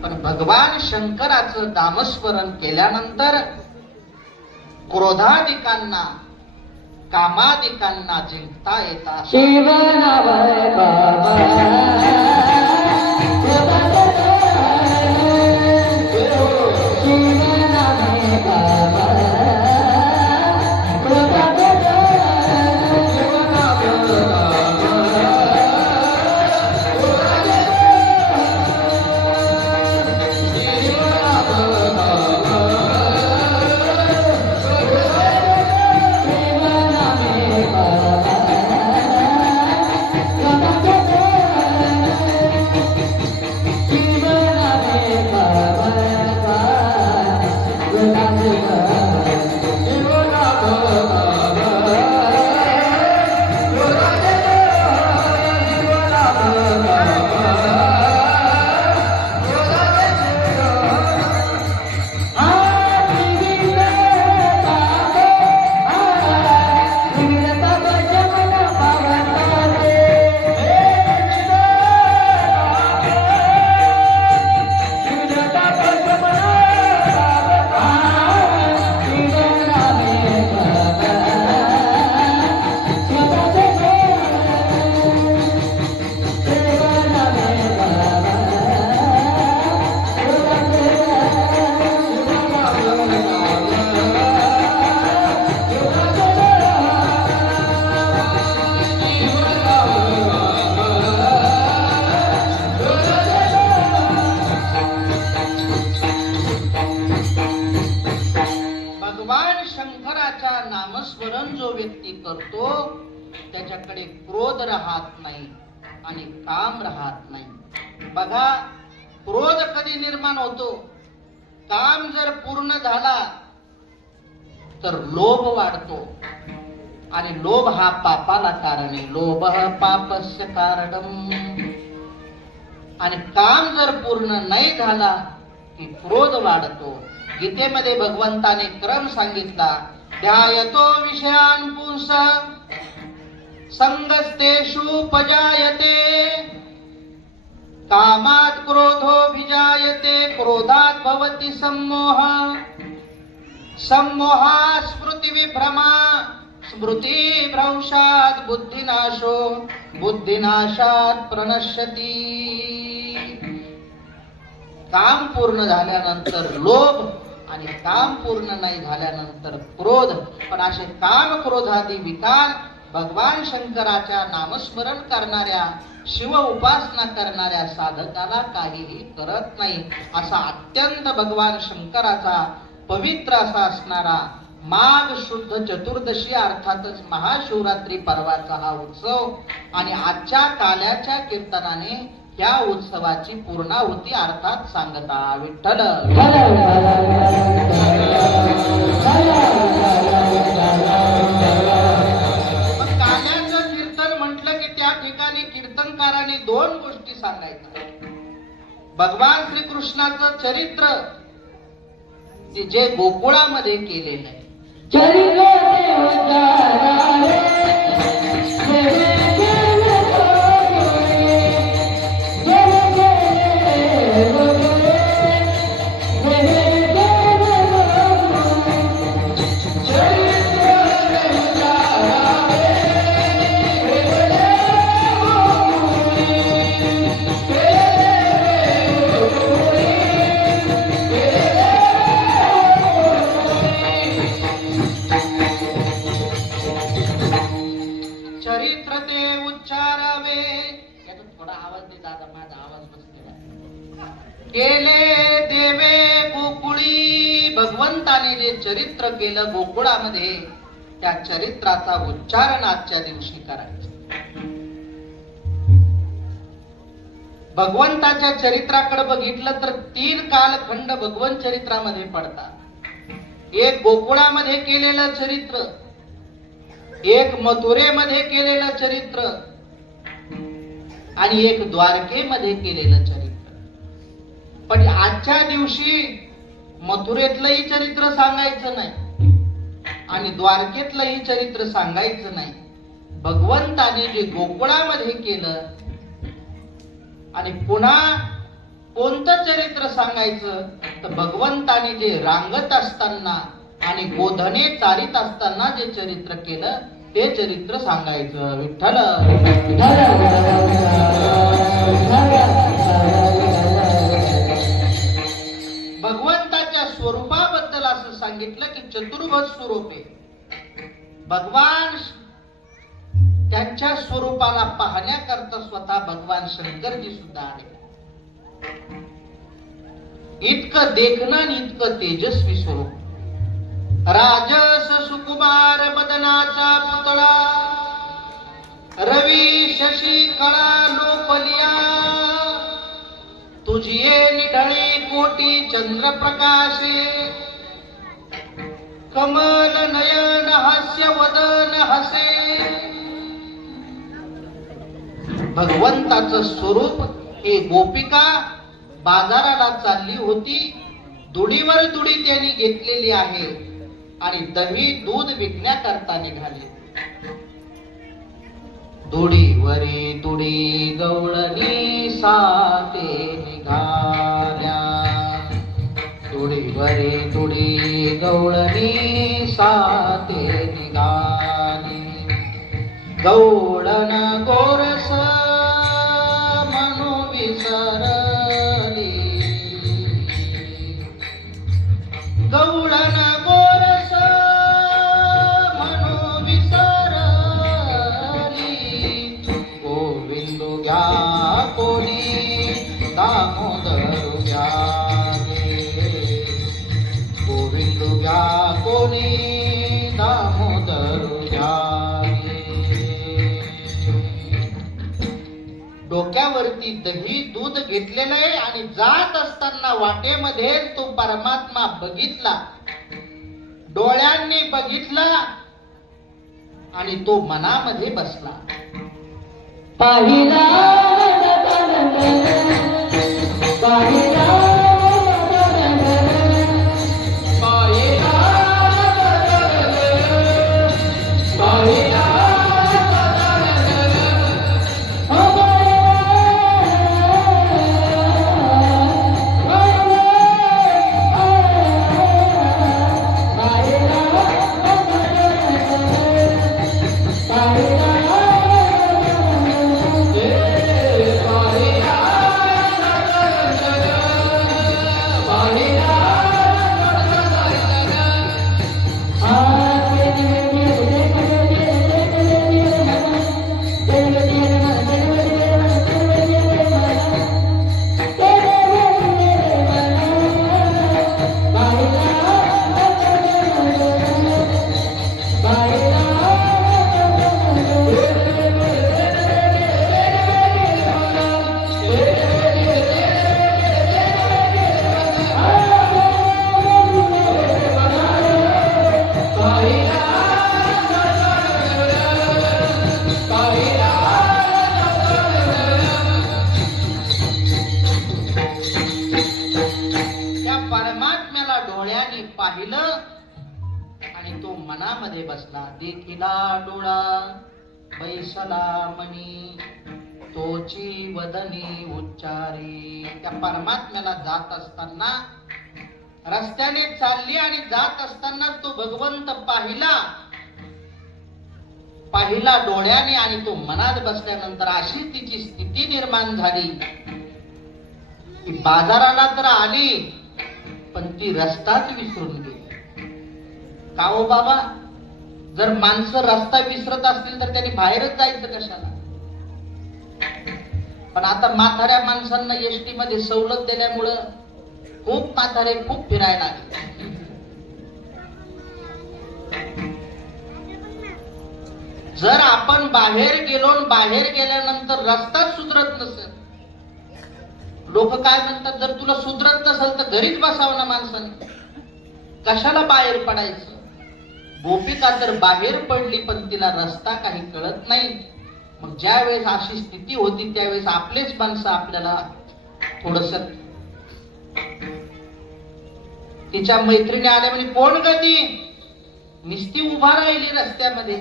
पण भगवान शंकराचं नामस्मरण केल्यानंतर क्रोधाधिकांना, कामाधिकांना जिंकता येतात. नामस्मरण जो व्यक्ती करतो त्याच्याकडे क्रोध राहत नाही आणि काम राहत नाही. बघा, क्रोध कधी निर्माण होतो? काम जर पूर्ण झाला तर लोभ वाढतो आणि लोभ हा पापाला कारण आहे. लोभ पापस्य कारणम. आणि काम जर पूर्ण नाही झाला की क्रोध वाढतो. गीतेमध्ये भगवंताने क्रम सांगितला, ध्यायतो विषयान् पुंसः संगस्तेषुपजायते कामात् क्रोधोऽभिजायते क्रोधात् भवति सम्मोहः सम्मोहात् स्मृतिविभ्रमा स्मृतिभ्रंशात् बुद्धिनाशो बुद्धिनाशात् प्रणश्यति. काम पूर्ण झाल्यानंतर लोभ आणि काम पूर्ण नाही झाल्यानंतर क्रोध. पण असे काम क्रोधादी विकार भगवान शंकराच्या नामस्मरण करणाऱ्या, शिव उपासना करणाऱ्या साधकाला काहीही करत नाही. असा अत्यंत भगवान शंकराचा पवित्र असा असणारा माघ शुद्ध चतुर्दशी अर्थातच महाशिवरात्री पर्वाचा हा उत्सव. आणि आजच्या काल्याच्या कीर्तनाने या उत्सवाची पूर्णाहुती अर्थात सांगता. विठ्ठल काल्याचं कीर्तन म्हटलं की त्या ठिकाणी कीर्तनकाराने दोन गोष्टी सांगायच्या. भगवान श्रीकृष्णाचं चरित्र जे गोकुळामध्ये केलेलं आहे, चरित्र ते उच्चारावे. याचा थोडा आवाज दे दादा, माझा आवाज बसलेला. केले देवे गोकुळी, भगवंताने जे चरित्र केलं गोकुळामध्ये, त्या चरित्राचा उच्चारण आजच्या दिवशी करायचं. भगवंताच्या चरित्राकडे बघितलं तर 3 कालखंड भगवंत चरित्रामध्ये पडतात. एक गोकुळामध्ये केलेलं चरित्र, एक मथुरेमध्ये केलेलं चरित्र आणि एक द्वारकेमध्ये केलेलं चरित्र. पण आजच्या दिवशी मथुरेतलंही चरित्र सांगायचं नाही आणि द्वारकेतलंही चरित्र सांगायचं नाही. भगवंताने जे गोकुळामध्ये केलं आणि पुन्हा कोणतं चरित्र सांगायचं तर भगवंताने जे रांगत असताना आणि गोधने चालित असताना जे चरित्र केलं ते चरित्र सांगायचं. विठ्ठल भगवंताच्या स्वरूपाबद्दल असं सांगितलं की चतुर्भुज स्वरूप आहे. भगवान त्यांच्या स्वरूपाला पाहण्याकरता स्वतः भगवान शंकरजी सुद्धा आले. इतकं देखणं आणि इतकं तेजस्वी स्वरूप. राजस सुकुमार बदनाचा पुतळा, रवी शशी कळा लोपलिया, तुझी निढळे कोटी चंद्र प्रकाशे, कमल नयन हास्य वदन हसे. भगवंताचं स्वरूप हे गोपिका बाजाराला चालली होती, दुडीवर दुडी त्यांनी घेतलेली आहे आणि दही दूध विकण्याकरता निघाले. दुडीवरी दुडी गवळणी साते निघाल्या, दुडीवरी दुडी गवळणी साते निघाली. गवळण गोरस म्हणू विसरली, गवळण गोरस म्हणू विसरली. गोविंद घ्या कोणी दामोदर घ्या गे, गोविंद घ्या कोणी दामोदर घ्या गे. डोक्यावरती दही दूध घेतलेलं आहे आणि जात असताना वाटेमध्ये तो परमात्मा बघितला, डोळ्यांनी बघितला आणि तो मनामध्ये बसला. पाहिला पाहिला पाहिलं आणि तो मनामध्ये बसला. देखिला डोळा बैसला मनी, तोची वदनी उच्चारी. त्या परमात्म्याला जात असताना रस्त्याने चालली आणि जात असताना तो भगवंत पाहिला डोळ्याने आणि तो मनात बसल्यानंतर अशी तिची स्थिती निर्माण झाली की बाजाराला तर आली पण ती रस्ताच विसरून गेली. का हो बाबा, जर माणसं रस्ता विसरत असतील तर त्यांनी बाहेरच जायचं कशाला? पण आता म्हाताऱ्या माणसांना एसटी मध्ये सवलत दिल्यामुळं खूप म्हातारे खूप फिरायला लागले. जर आपण बाहेर गेलो, बाहेर गेल्यानंतर रस्ता सुधरत नसेल, लोक काय म्हणतात, जर तुला सुधरत नसेल तर घरीच बसावं ना माणसाने, कशाला बाहेर पडायचं? गोपिका तर बाहेर पडली पण तिला रस्ता काही कळत नाही. मग ज्या वेळेस अशी स्थिती होती त्यावेळेस आपलेच माणसं आपल्याला थोडस, तिच्या मैत्रिणी आल्या म्हणजे कोण गती निस्ती उभा राहिली रस्त्यामध्ये,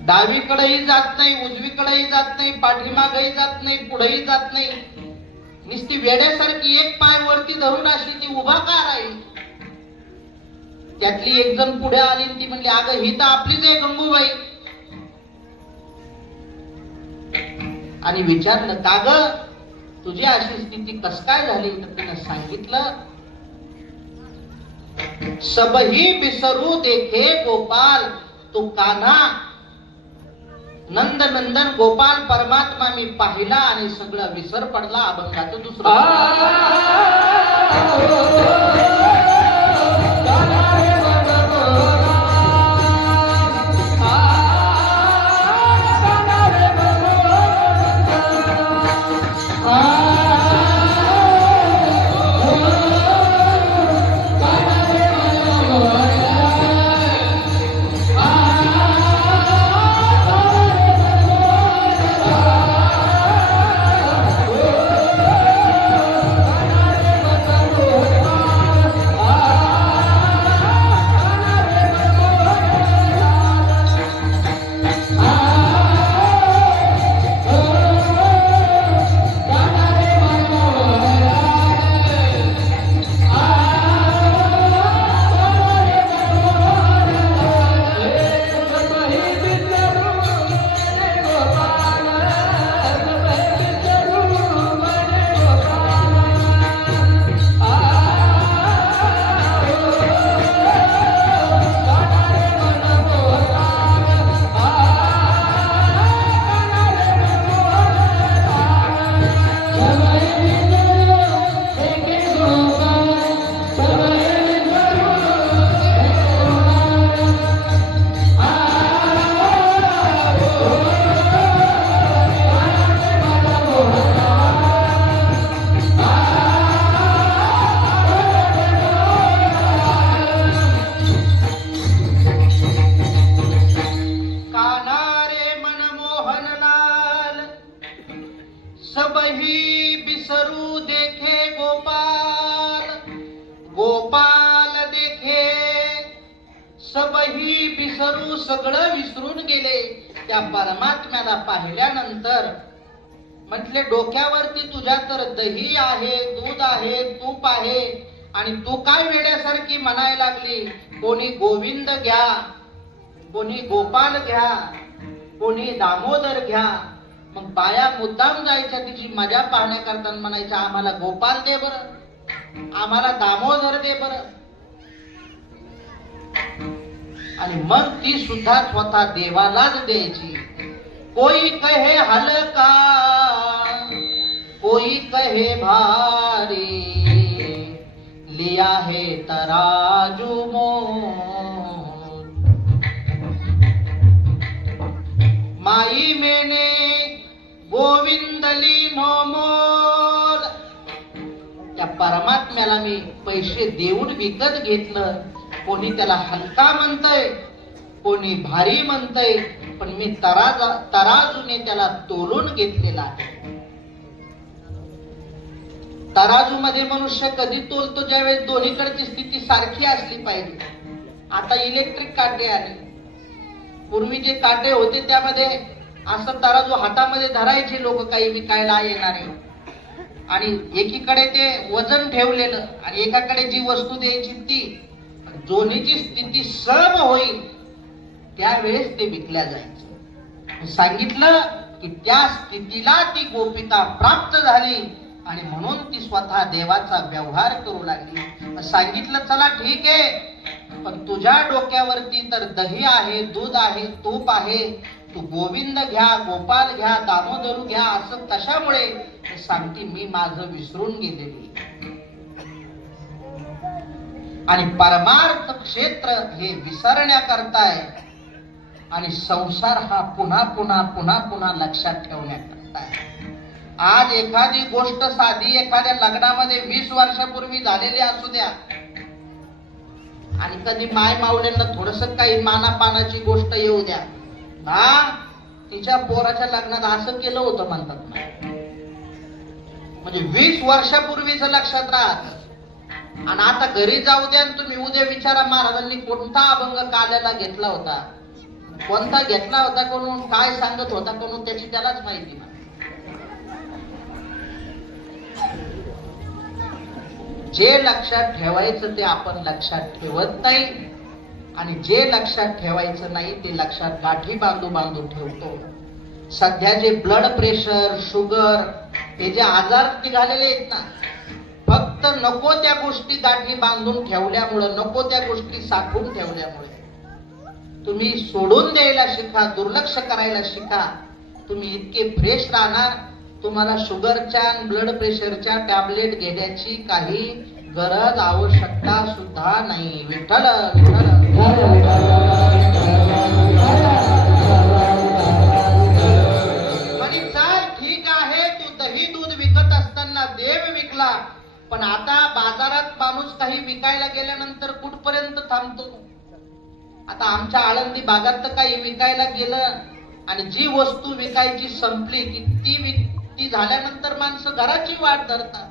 डावीकडेही जात नाही, उजवीकडेही जात नाही, पाठीमागेही जात नाही, पुढेही जात नाही, निस्ती वेड्यासारखी एक पाय वरती धरून अशी ती उभा का राहील? त्यातली एक जण पुढे आली, ती म्हणली, अगं ही तर आपलीच आहे गंगूबाई. आणि विचारलं, का ग तुझी अशी स्थिती कस काय झाली? तर तिने सांगितलं, सबही बिसरू देखे गोपाल, तो कान्हा नंद नंदन गोपाल परमात्मा मी पाहिला आणि सगळं विसर पडला. अभंगाचं दुसरं सबही बिसरू देखे गोपाल, गोपाल देखे सबही बिसरू, सगळं विसरून गेले त्या परमात्म्याला पाहिल्यानंतर. म्हटले, डोक्यावरती तुझ्या तर दही आहे, दूध आहे, तूप आहे, आणि तू काय वेड्यासारखी म्हणायला लागली, कोणी गोविंद घ्या, कोणी गोपाल घ्या, कोणी दामोदर घ्या. मग बाया मुद्दाम जायच्या तिची मजा पाहण्याकरता, म्हणायच्या, आम्हाला गोपाल दे बरं, आम्हाला दामोदर दे बरं. आणि मग ती सुद्धा स्वतः देवालाच द्यायची. कोई कहे हलका, कोई कहे भारी, लिया है तराजू मोल, माई मैंने गोविंद लीनो मोल. त्या परमात्म्याला मी पैसे देऊन विकत घेतलं. कोणी त्याला हलका म्हणतय, कोणी भारी म्हणतय, पण मी तराजूने त्याला तोलून घेतलेला आहे. तराजू मध्ये मनुष्य कधी तोलतो, ज्यावेळेस दोन्हीकडची स्थिती सारखी असली पाहिजे. आता इलेक्ट्रिक काटे आले, पूर्वी जे काटे होते त्यामध्ये असं तराजू हातामध्ये धरायचे लोक काही विकायला येणारे, आणि एकीकडे ते वजन ठेवलेलं आणि एकाकडे जी वस्तू द्यायची ती, दोन्हीची स्थिती सम होईल त्यावेळेस ते विकल्या जायचं. सांगितलं की त्या स्थितीला ती गोपिका प्राप्त झाली आणि म्हणून ती स्वतः देवाचा व्यवहार करू लागली. सांगितलं, चला ठीक आहे, पण तुझ्या डोक्यावरती तर दही आहे, दूध आहे, तूप आहे. तू गोविंद घ्या, गोपाल घ्या, दामोदरू घ्या, असं तशामुळे सांगते मी माझं विसरून गेलेली. आणि परमार्थ क्षेत्र हे विसरण्याकरता आहे आणि संसार हा पुन्हा पुन्हा पुन्हा पुन्हा लक्षात ठेवण्याकरता आहे. आज एखादी गोष्ट साधी एखाद्या लग्नामध्ये 20 वर्षापूर्वी झालेली असू द्या आणि कधी माय मावल्यांना थोडस काही मानापानाची गोष्ट येऊ द्या, हा तिच्या पोराच्या लग्नात असं केलं होतं म्हणतात ना. म्हणजे 20 वर्षापूर्वीच लक्षात राहत. आणि आता घरी जाऊ द्या आणि तुम्ही उद्या विचारा महाराजांनी कोणता अभंग काल्याला घेतला होता, कोणता घेतला होता, कोण काय सांगत होता, कोण त्याची त्यालाच माहिती. जे लक्षात ठेवायचं ते आपण लक्षात ठेवत नाही आणि जे लक्षात ठेवायचं नाही ते लक्षात गाठी बांधू बांधू ठेवतो. सध्या जे ब्लड प्रेशर, शुगर हे जे आजार निघालेले आहेत ना, फक्त नको त्या गोष्टी गाठी बांधून ठेवल्यामुळं, नको त्या गोष्टी साठवून ठेवल्यामुळे. तुम्ही सोडून द्यायला शिका, दुर्लक्ष करायला शिका, तुम्ही इतके फ्रेश राहणार. तुम्हाला शुगरच्या आणि ब्लड प्रेशरच्या टॅबलेट घेण्याची काही गरज, आवश्यकता सुद्धा नाही. विठ्ठल विठ्ठल. म्हणे चाल ठीक आहे, तू दही दूध विकत असताना देव विकला, पण आता बाजारात माणूस काही विकायला गेल्यानंतर कुठपर्यंत थांबतो. आता आमच्या आळंदी भागात तर काही विकायला गेलं आणि जी वस्तू विकायची संपली ती झाल्यानंतर माणसं घराची वाट धरतात.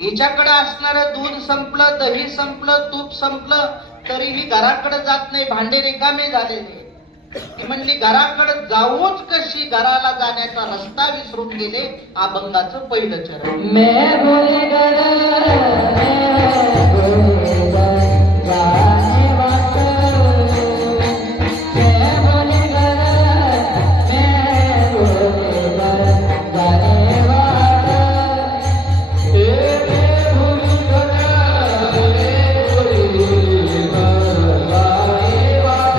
हिच्याकडे असणारं दूध संपलं, दही संपलं, तूप संपलं, तरीही घराकडे जात नाही, भांडे रिकामे झालेले. ती म्हणली घराकडे जाऊच कशी, घराला जाण्याचा रस्ता विसरून गेले. अभंगाचं पहिलं चरण. मैं गुनेगार, जाने वाला, मैं गुनेगार, जाने वाला, तेरे गुनेगार, जाने वाला, तेरे गुनेगार, जाने वाला.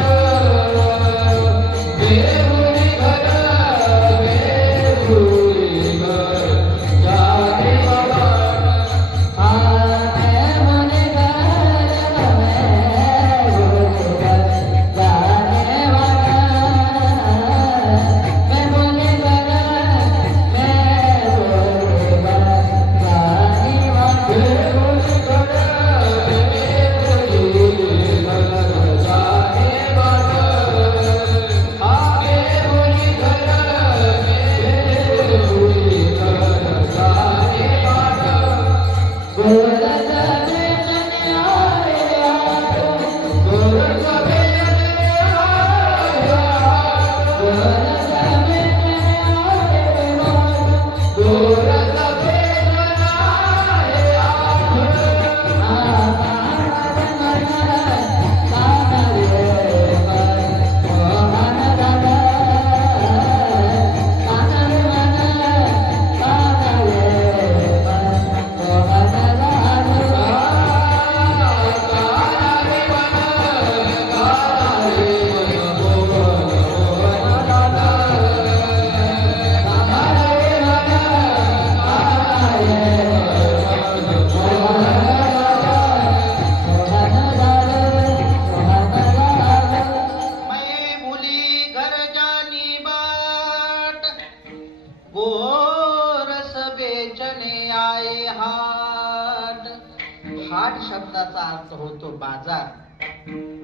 हाट शब्दाचा अर्थ होतो बाजार.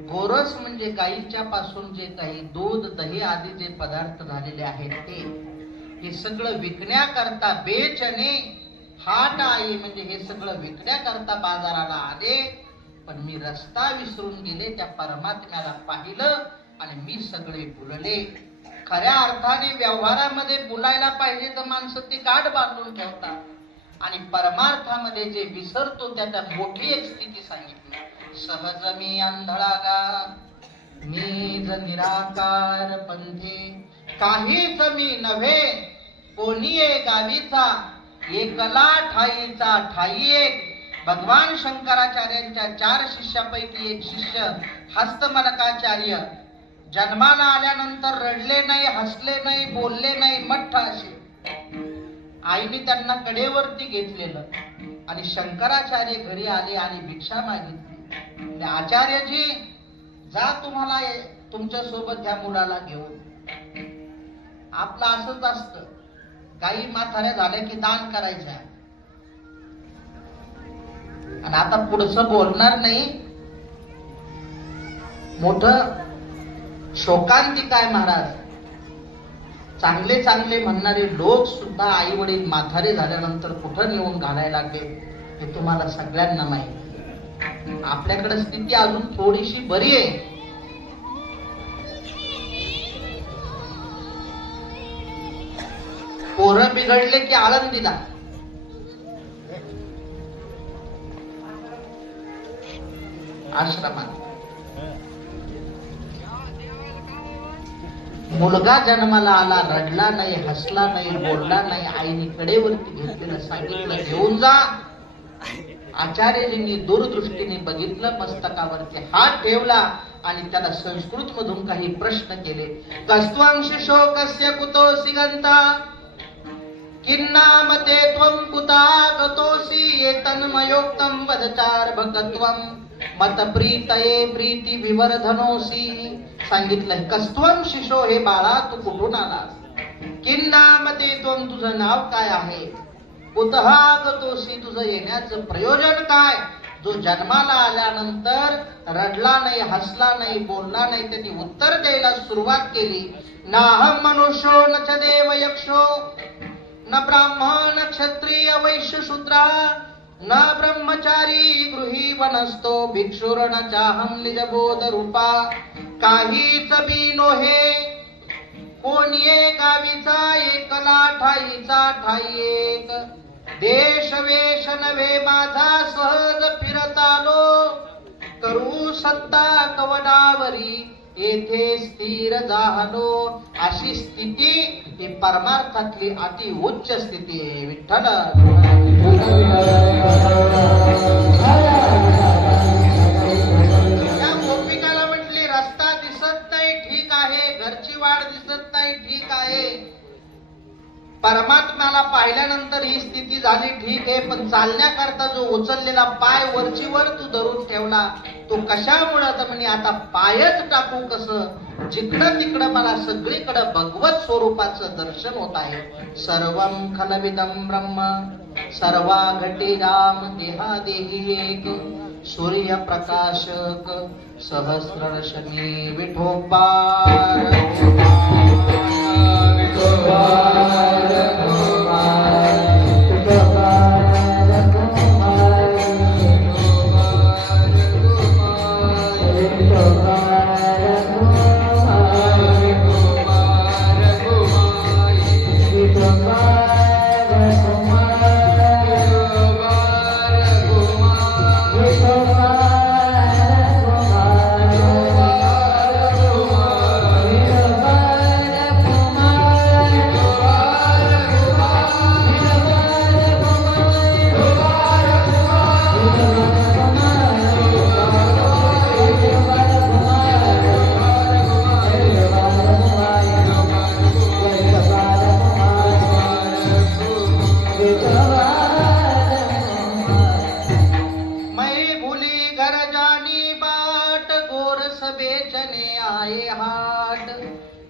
गोरस म्हणजे गाईच्या पासून जे काही दूध, दही आदी जे पदार्थ झालेले आहेत ते, हे सगळं विकण्याकरता बेचणे. हाट आई म्हणजे हे सगळं विकण्याकरता बाजाराला आले, पण मी रस्ता विसरून गेले. त्या परमात्म्याला पाहिलं आणि मी सगळे भुलले. खऱ्या अर्थाने व्यवहारामध्ये बोलायला पाहिजे तर माणसं ती गाठ बांधून ठेवतात आणि परमार्थामध्ये जे विसरतो त्याच्यात मोठी एक स्थिती सांगितली. सहज मी आंधळागा, मीज निराकार पंथे, काहीच मी नव्हे कोणी गावीचा, एकला ठाईचा ठाई एक, भगवान शंकराचार्यांच्या 4 शिष्यापैकी एक शिष्य हस्तमलकाचार्य जन्माला आल्यानंतर रडले नाही, हसले नाही, बोलले नाही, मठ्ठ असे. आईने त्यांना कडेवरती घेतलेलं आणि शंकराचार्य घरी आले आणि भिक्षा मागितली. आचार्यजी, जा तुम्हाला तुमच्या सोबत ह्या मुलाला घेऊन. आपलं असंच असतं, गाई म्हाताऱ्या झाल्या की दान करायच्या. आणि आता पुढचं बोलणार नाही. मोठं शोकांतिक आहे महाराज. चांगले चांगले म्हणणारे लोक सुद्धा आई वडील म्हातारे झाल्यानंतर कुठं नेऊन घालायला लागले हे तुम्हाला सगळ्यांना माहिती. आपल्याकडे स्थिती अजून थोडीशी बरी आहे. पोरं बिघडले की आळंदीला, आश्रमात. मुलगा जन्माला आला, रडला नाही, हसला नाही, बोलला नाही, आईने कडेवरती घेतलेलं सांगितलं घेऊन जा. आचार्यजींनी दूरदृष्टीने बघितलं, मस्तकावरती हात ठेवला आणि त्याला संस्कृत मधून काही प्रश्न केले. कस्त्वंश शोकस्य कुतोसी गंता किन्नाम ते त्वं कुता गतोसी एतन्मयोक्तं वदचार्भकत्वं मत प्रीतये प्रीती विवर्धनोसी. सांगितलं, कस्त्वं शिशो, हे बाळा तू कुठून आलास? किन्नाम ते त्वं, तुझं नाव काय आहे? कुतः गतोसी, तुझं येण्याचं प्रयोजन काय? जो जन्माला आल्यानंतर रडला नाही, हसला नाही, बोलला नाही, त्यांनी उत्तर द्यायला सुरुवात केली. नाहं मनुष्यो न च देव यक्षो न ब्राह्मण क्षत्रिय वैश्य शूद्रा न ब्रह्मचारी गृही वनस्तो भिक्षुर्ण चाहं निजबोध रूपा. काहीच बी नोहे कोणीये गावीचा, एकला ठाईचा ठाई एक. देश वेश नव्हे माझा सहज फिरतालो, करू सत्ता कवडावरी येथे स्थिर झालो. अशी स्थिती ही परमार्थातली अति उच्च स्थिती आहे. विठ्ठल या गोपिकाला म्हटली, रस्ता दिसत नाही, ठीक आहे, घरची वाट दिसत नाही, ठीक आहे, परमात्म्याला पाहिल्यानंतर ही स्थिती झाली, ठीक आहे, पण चालण्याकरता जो उचललेला पाय वरची वर तू धरून ठेवला तो कशामुळे? तर म्हणे आता पायच टाकू कसं? जिकडं तिकडं मला सगळीकडं भगवत स्वरूपाचं दर्शन होत आहे. सर्वं खलविदं ब्रह्म सर्वा घटे राम देहादेही एक. सूर्यप्रकाशक सहस्रशनी विठोबार.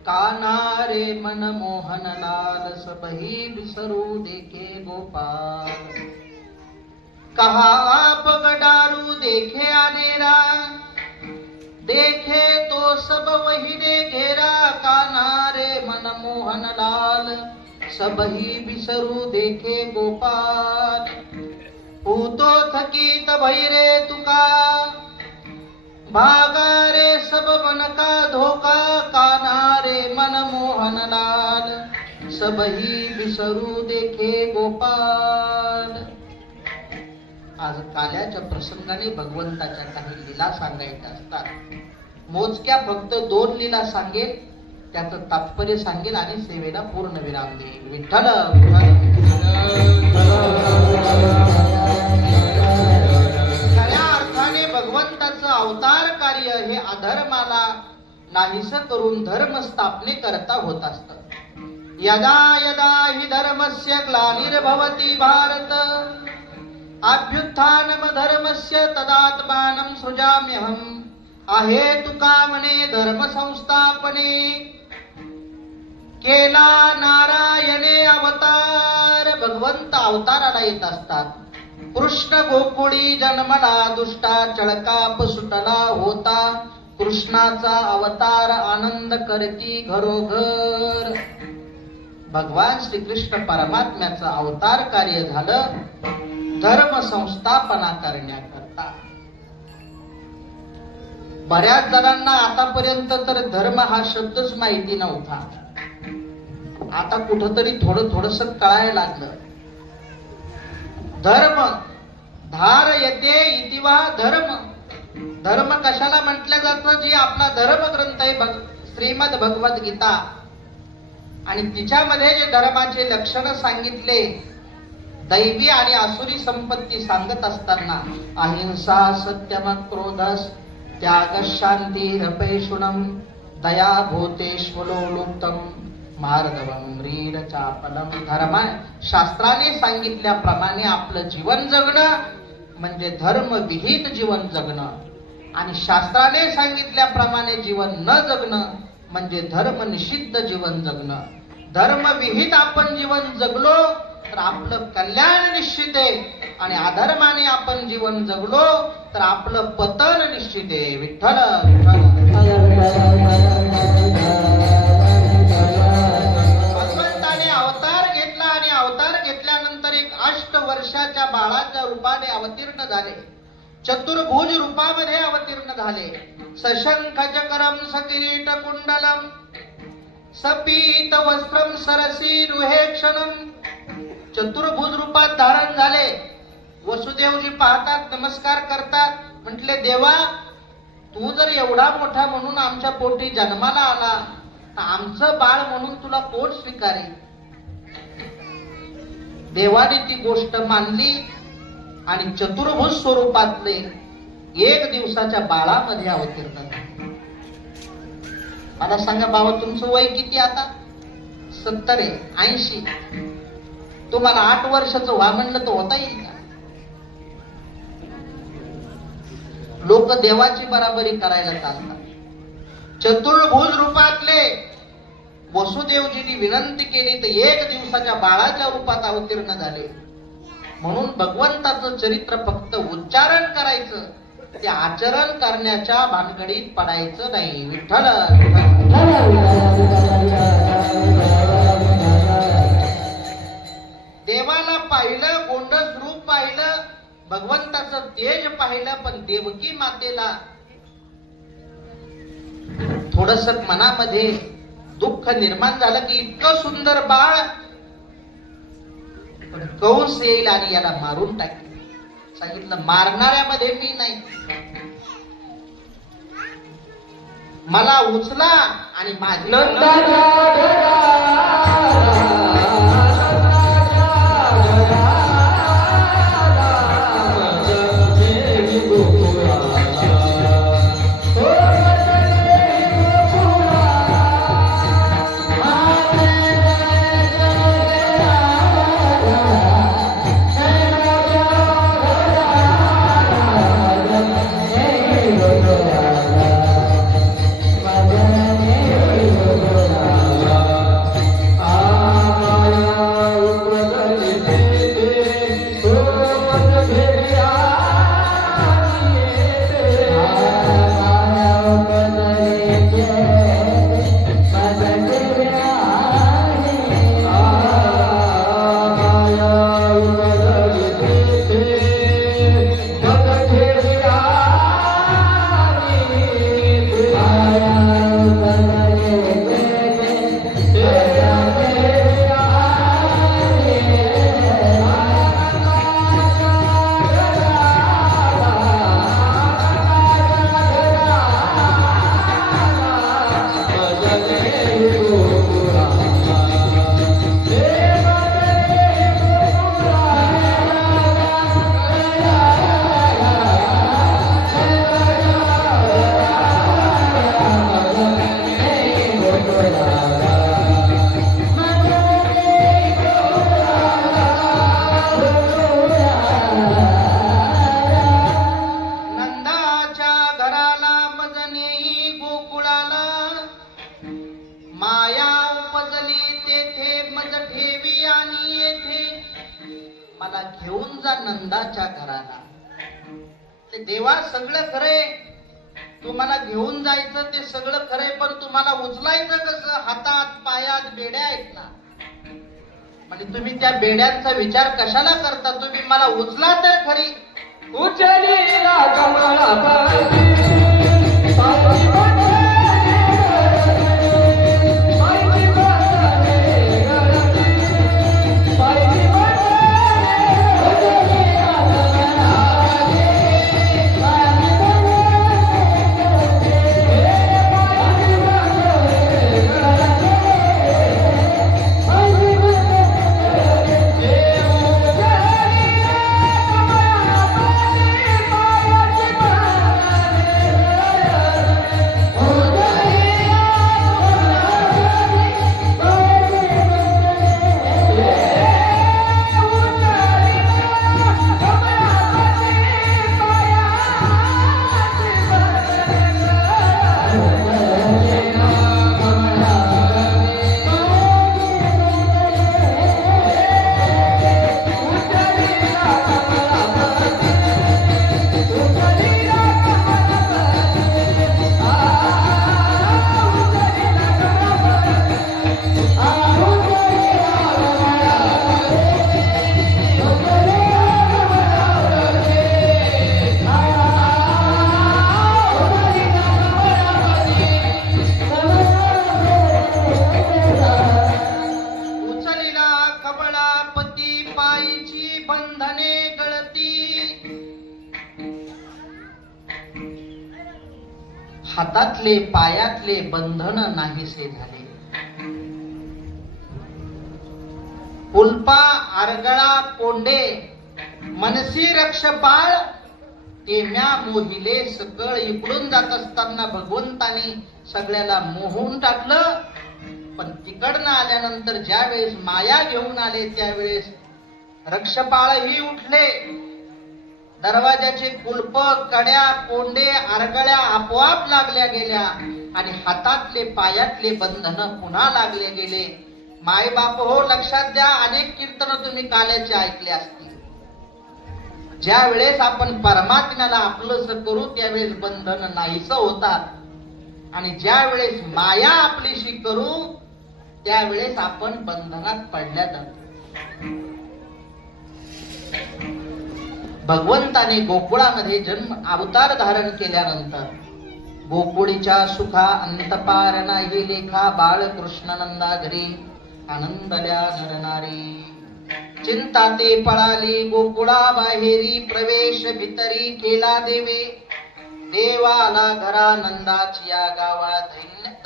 कानारे मन मोहन लाल सबही बिसरू देखे गोपाल. कहा आप गडारू देखे अनेरा, देखे तो सब वही ने घेरा. कानारे मन मोहन लाल सबही बिसरू देखे गोपाल. पूतो थकीत भैरे तुका भागा रे सब मन का धोका. कानारे मन मोहन लाल सबही बिसरू देखे गोपाल. आज काल्याच्या प्रसंगाने भगवंताच्या काही लीला सांगायच्या असतात. मोजक्या फक्त 2 लीला सांगेल, त्याचं तात्पर्य सांगेल आणि सेवेला पूर्ण विराम देईल. विठ्ठल. अवतार कार्य हे अधर्माला नाहीस करून धर्म स्थापने करता होत असत. यदा यदा हि धर्मस्य ग्लानिर्भवति भारत अभ्युत्थानम धर्मस्य तदात्मानं सृजाम्यहम्. आहे तुका म्हणे धर्म संस्थापने केला नारायणे अवतार. भगवंत अवताराला येत असतात. कृष्ण गोकुळी जन्मला दुष्टा चळकाप सुटला होता. कृष्णाचा अवतार आनंद करती घरोघर. भगवान श्रीकृष्ण परमात्म्याचं अवतार कार्य झालं धर्म संस्थापना करण्याकरता. बऱ्याच जणांना आतापर्यंत तर धर्म हा शब्दच माहिती नव्हता. आता कुठंतरी थोडस कळायला लागलं. धर्म धार येते इतिवा धर्म. धर्म कशाला म्हटलं जातं? जी आपला धर्म ग्रंथ आहे श्रीमद भगवत गीता आणि तिच्यामध्ये जे धर्माचे लक्षण सांगितले दैवी आणि आसुरी संपत्ती सांगत असताना अहिंसा सत्यम क्रोधस त्याग शांती रपेशुणम दया भूतेष्वलोलुप्तम मार्दवम रीड चापलम. धर्मा शास्त्राने सांगितल्याप्रमाणे आपलं जीवन जगणं म्हणजे धर्म विहित जीवन जगणं आणि शास्त्राने सांगितल्याप्रमाणे जीवन न जगणं म्हणजे धर्म निषिद्ध जीवन जगणं. धर्म विहित आपण जीवन जगलो तर आपलं कल्याण निश्चित आहे आणि अधर्माने आपण जीवन जगलो तर आपलं पतन निश्चित आहे. विठ्ठल भगवंताने अवतार घेतला आणि अवतार घेतल्यानंतर एक 8 वर्षाच्या बाळाच्या रूपाने अवतीर्ण झाले. चतुर्भुज रूपामध्ये अवतीर्ण झाले. सशंख चक्रम सकिरीट कुंडलम सपीत वस्त्रम सरसी रुहेक्षणम. चतुर्भुज रूपात धारण झाले. वसुदेवजी पाहतात नमस्कार करतात. म्हटले देवा तू जर एवढा मोठा म्हणून आमच्या पोटी जन्माला आला तर आमचं बाळ म्हणून तुला कोण स्वीकारेल. देवाने ती गोष्ट मानली आणि चतुर्भुज स्वरूपातले 1 दिवसाच्या बाळामध्ये अवतीर्ण झाले. मला सांगा बाबा तुमचं वय किती आता? 70 आहे 80. तुम्हाला 8 वर्षाचं व्हा म्हणलं तर होता येईल का? लोक देवाची बराबरी करायला चालतात. चतुर्भुज रूपातले वसुदेवजींनी विनंती केली तर 1 दिवसाच्या बाळाच्या रूपात अवतीर्ण झाले. म्हणून भगवंताचं चरित्र फक्त उच्चारण करायचं, ते आचरण करण्याच्या भानगडीत पडायचं नाही. विठ्ठल देवाला पाहिलं, गोंडस रूप पाहिलं, भगवंताचं तेज पाहिलं, पण देवकी मातेला थोडस मनामध्ये दुःख निर्माण झालं की इतकं सुंदर बाळ पण कंस येईल आणि याला मारून टाकेल. सांगितलं मारणाऱ्यामध्ये मी नाही, मला उचला आणि माझी मला घेऊन जा नंदाच्या घराला. ते देवा सगळं खरे, तुम्हाला घेऊन जायचं ते सगळं खरे, पण तुम्हाला उचलायचं कसं? हातात पायात बेड्या आहेत ना. म्हणजे तुम्ही त्या बेड्यांचा विचार कशाला करता? तुम्ही मला उचला तर खरी. उचलीला कमळापाशी पायी बंधने गळती. हातातले पायातले बंधन नाहीसे झाले. उल्पा आरगळा कोंडे मनसी रक्षपाळ तेम्या मोहिले सकळ. इकडून जात असताना भगवंतानी सगळ्याला मोहून टाकलं, पण तिकडनं आल्यानंतर ज्या वेळेस माया घेऊन आले त्यावेळेस रक्षपाळही उठले. दरवाजाचे कुलप कड्या कोंडे आरगळ्या आपोआप लागल्या गेल्या आणि हातातले पायातले बंधन पुन्हा लागले गेले. माय बाप हो, लक्षात द्या, अनेक कीर्तन तुम्ही काल्याचे ऐकले असतील. ज्या वेळेस आपण परमात्म्याला आपलंस करू त्यावेळेस बंधन नाहीस होतात, आणि ज्या वेळेस माया आपलीशी करू त्यावेळेस आपण बंधनात पडल्या जातो. भगवंताने गोकुळामध्ये जन्म अवतार धारण केल्यानंतर गोकुळीच्या सुखा अंतपार नाही लेखा. बाळकृष्ण नंदा घरी आनंदल्या नरनारी. चिंता ते पळाली गोकुळा बाहेरी. प्रवेश भितरी केला देवे. देवाला घरा नंदाची या गावा.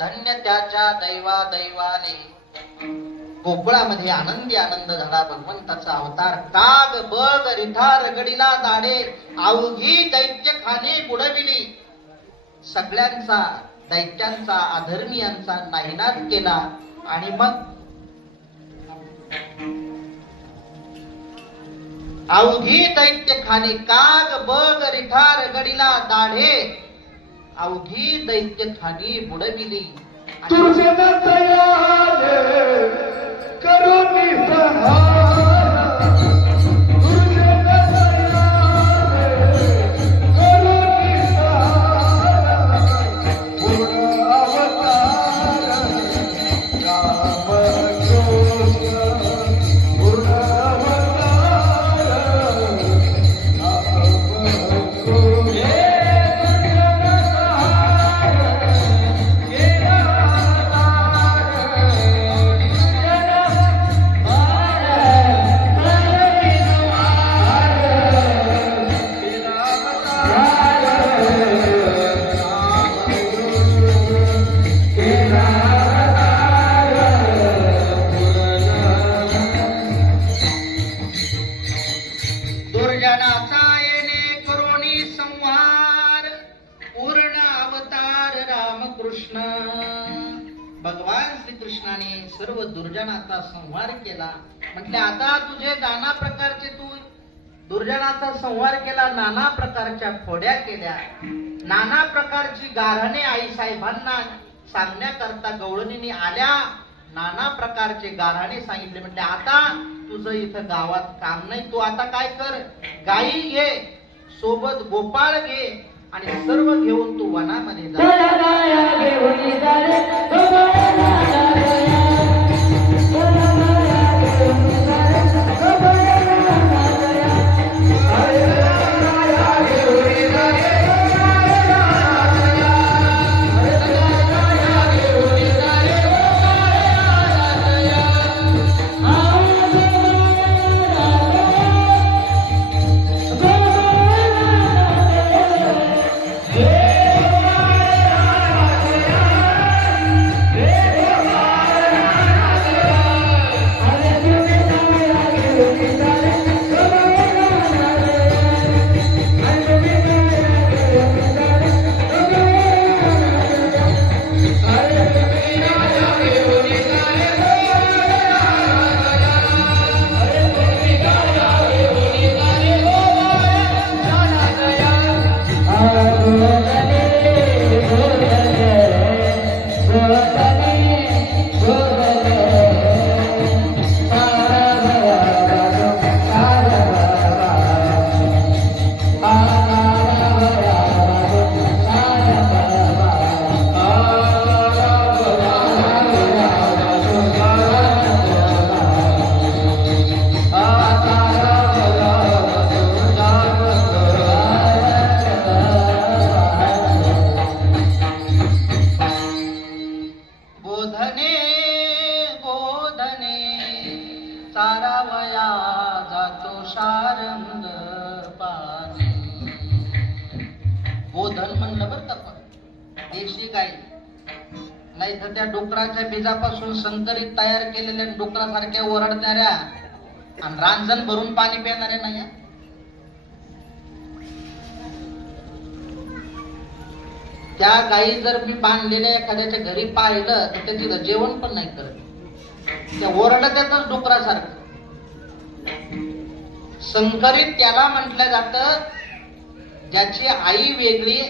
धन्य त्याच्या दैवा दैवाने. गोकुळामध्ये आनंदी आनंद झाला. भगवंताचा अवतार. काग बग रिठा रगडीला दाडे. अवघी दैत्य खाने बुडविली. सगळ्यांचा दैत्यांचा अधर्मीयांचा नाहीनाट केला. आणि मग अवघी दैत्य खाने. काग बग रिठा रगडीला दाढे. अवघी दैत्य खानी बुडविली. तुझे दयाल करुणी सहारा. तुझे दयाल करुणी सहारा. पूर्ण अवतार राम कृष्ण. पूर्ण अवतार राम कृष्ण. दुर्जनाचा येणे करुणी संहार. पूर्ण अवतार रामकृष्ण. भगवान श्रीकृष्णाने सर्व दुर्जनाचा संहार केला. म्हटले आता तुझे नाना प्रकारचे, तू दुर्जनाचा संहार केला, नाना प्रकारच्या खोड्या केल्या, नाना प्रकारची गारहाणे आई साहेबांना सांगण्याकरता गवळणीने आल्या. नाना प्रकारचे गाऱ्हाणे सांगितले. म्हणजे आता तुझं इथं गावात काम नाही, तू आता काय कर, गायी घे, सोबत गोपाळ घे आणि सर्व घेऊन तू वनामध्ये जा. गोधने गोधने चारावया जातो शारंग पाणी. गोधन म्हणलं बरं का, पण देशी गाय नाही तर त्या डुकराच्या बीजापासून संकरित तयार केलेल्या डुकरासारख्या ओरडणाऱ्या आणि रांजण भरून पाणी पिणाऱ्या नाही. त्या गायी जर मी बांधलेल्या एखाद्याच्या घरी पाहिलं तर त्याची जेवण पण नाही करत, त्या ओरडत्यातच डुकरासारखं. संकरित त्याला म्हटलं जातं ज्याची आई वेगळी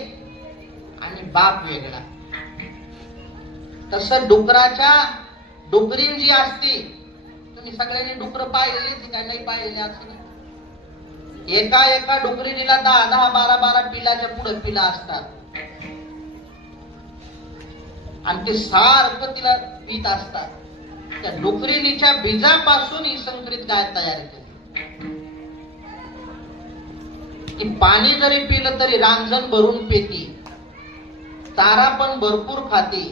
आणि बाप वेगळा. तसं डुकराच्या डुकरीन जी असती, तुम्ही सगळ्यांनी डुकर पाहिलेली काय नाही पाहिलेली असं नाही. एका एका डुकरीला 10-10, 12-12 पिलाच्या पुढे पिला असतात आणि ते सारखं तिला पीत असतात. त्या डुकरीनीच्या बीजापासून ही संकरित गाय तयार केली. ती पाणी जरी पिलं तरी रांजण भरून पेती, चारा पण भरपूर खाते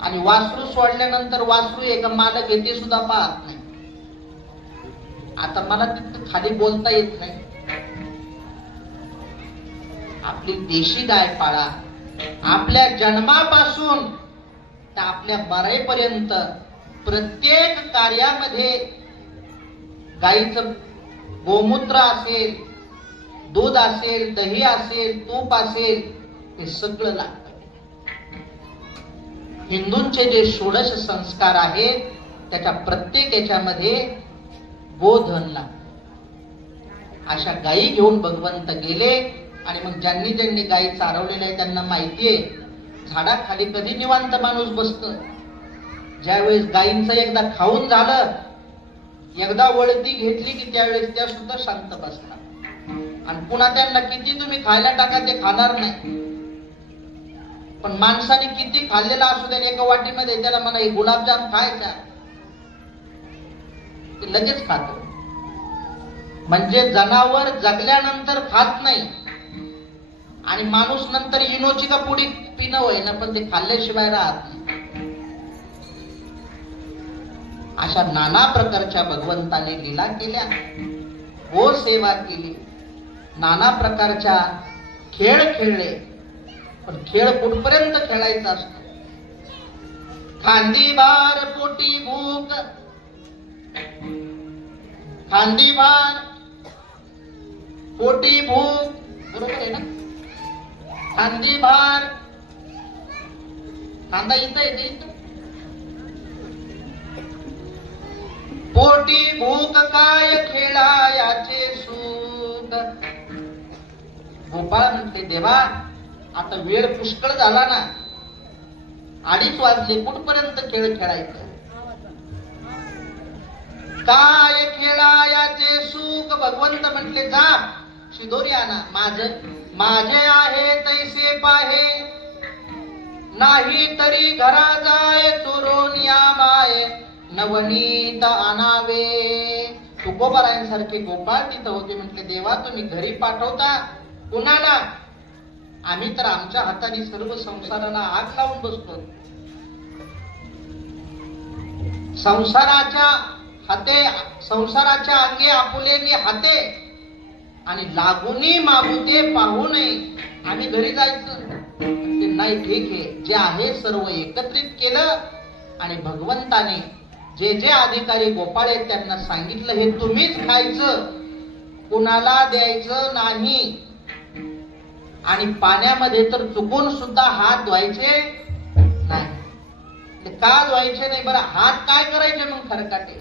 आणि वासरू सोडल्यानंतर वासरू एक मालक येते सुद्धा पाहत नाही. आता मला तिथं खाली बोलता येत नाही. आपली देशी गाय पाळा. आपल्या जन्मापासून तर आपल्या मरेपर्यंत प्रत्येक कार्यामध्ये गाईचं गोमूत्र असेल, दूध असेल, दही असेल, तूप असेल, हे सगळं लागतं. हिंदूंचे जे 16 संस्कार आहेत त्याच्या प्रत्येक याच्यामध्ये गोधन लागतं. अशा गायी घेऊन भगवंत गेले आणि मग ज्यांनी ज्यांनी गायी चारवलेल्या आहे त्यांना माहितीये झाडाखाली कधी निवांत माणूस बसतं. ज्यावेळेस गायींचं एकदा खाऊन झालं, एकदा वळती घेतली की त्यावेळेस त्या सुद्धा शांत बसतात. आणि पुन्हा त्यांना किती तुम्ही खायला टाका ते खाणार नाही. पण माणसाने किती खाल्लेला असू द्या एका वाटीमध्ये, त्याला म्हणा गुलाबजाम खायचा, ते लगेच खातो. म्हणजे जनावर जगल्यानंतर खात नाही आणि माणूस नंतर इनोची का पुडी पिणं होय ना, पण ते खाल्ल्याशिवाय राहत नाही. अशा नाना प्रकारच्या भगवंताने लीला केल्या, गो सेवा केली, नाना प्रकारच्या खेळ खेळले. पण खेळ कुठपर्यंत खेळायचा असतो? खांदी भार पोटी भूक, खांदी भार पोटी भूक, बरोबर आहे ना? खांदी भार, खांदा इथं येते, इथं पोटी भूक काय खेळायाचे सुख. गोपाळ म्हणते देवा आता वेळ पुष्कळ झाला ना, 2:30 वाजले, कुठपर्यंत खेळ खेळायचं? काय खेळायाचे सुख भगवंत म्हटले, जा शिदोरी आणा, माझे आहे तैसे पाहे, नाही तरी घरा जाय चोरून या माय, नवनीत आणावे. तुकोबारायांसारखे गोपाळ तिथं होते. म्हटले, देवा तुम्ही घरी पाठवता कुणाला? आम्ही तर आमच्या हाताने सर्व संसाराला आग लावून बसतो. संसाराच्या अंगे आपुलेली हाते आणि लागुनी मागुते पाहू नये. आम्ही घरी जायचं ते नाही, ठीक आहे, जे आहे सर्व एकत्रित केलं आणि भगवंताने जे जे अधिकारी गोपाळ आहेत त्यांना सांगितलं, हे तुम्हीच खायचं, कुणाला द्यायचं नाही. आणि पाण्यामध्ये तर चुकून सुद्धा हात धुवायचे नाही. का धुवायचे नाही बरं? हात काय करायचे मग खरकाटे?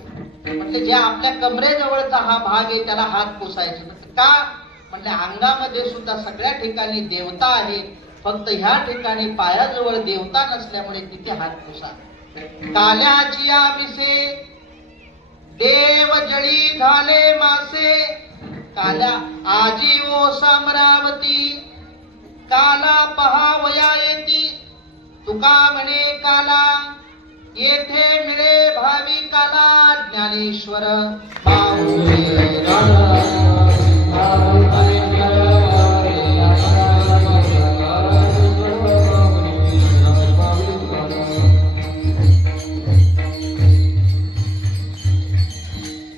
म्हटले, जे आपल्या कमरेजवळचा हा भाग आहे त्याला हात पुसायचे. का? म्हणजे अंगामध्ये सुद्धा सगळ्या ठिकाणी देवता आहे, फक्त ह्या ठिकाणी पायाजवळ देवता नसल्यामुळे तिथे हात पुसा. काल्याची आमिसे देव जळी झाले मासे, काल्या आजी ओ सामरावती, काला पहावया येती. तुका म्हणे काला येथे मिळे भाविकाला, ज्ञानेश्वर पाहुणे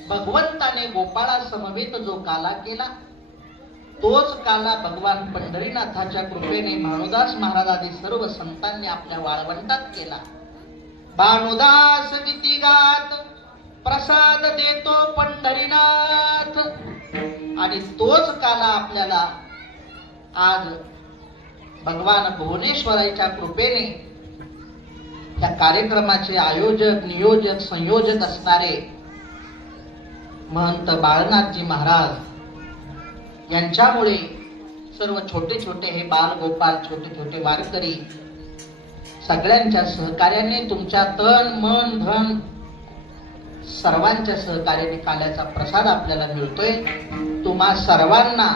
भगवंताने गोपाळा समवेत जो काला केला, तोच काला भगवान पंढरीनाथाच्या कृपेने भानुदास महाराज आदी सर्व संतांनी आपल्या वाळवंटात केला. भानुदास गीती गात प्रसाद देतो पंढरीनाथ. आणि तोच काला आपल्याला आज भगवान भुवनेश्वराच्या कृपेने त्या कार्यक्रमाचे आयोजक, नियोजक, संयोजक असणारे महंत बाळनाथजी महाराज यांच्यामुळे सर्व छोटे छोटे हे बाल गोपाल, छोटे छोटे वारकरी सगळ्यांच्या सहकार्याने, तुमच्या तन मन धन सर्वांच्या सहकार्याने काल्याचा प्रसाद आपल्याला मिळतोय. तुम्हा सर्वांना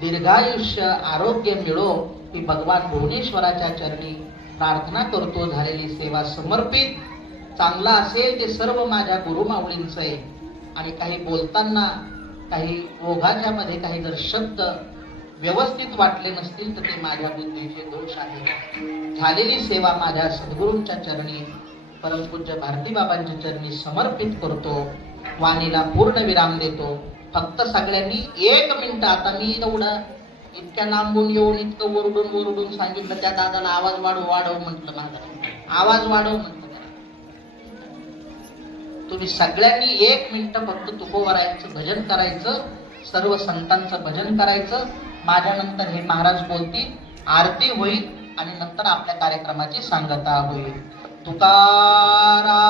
दीर्घायुष्य आरोग्य मिळो ही भगवान भुवनेश्वराच्या चरणी प्रार्थना करतो. झालेली सेवा समर्पित. चांगला असेल ते सर्व माझ्या गुरुमाऊलींचं आहे. आणि काही बोलताना काही ओघाच्या मध्ये काही जर शब्द व्यवस्थित वाटले नसतील तर ते माझ्या बुद्धीचे दोष आहे. झालेली सेवा माझ्या सद्गुरूंच्या चरणी, परमपूज्य भारती बाबांच्या चरणी समर्पित करतो. वाणीला पूर्ण विराम देतो. फक्त सगळ्यांनी 1 मिनिट, आता मी एवढं इतक्या लांबून येऊन इतकं ओरडून सांगितलं, त्या दादाला आवाज वाढव म्हटलं, माझा आवाज वाढव म्हटलं. तुम्ही सगळ्यांनी 1 मिनिट फक्त तुकोबारायांचं भजन करायचं, सर्व संतांचं भजन करायचं. माझ्यानंतर हे महाराज बोलतील, आरती होईल आणि नंतर आपल्या कार्यक्रमाची सांगता होईल. तुकाराम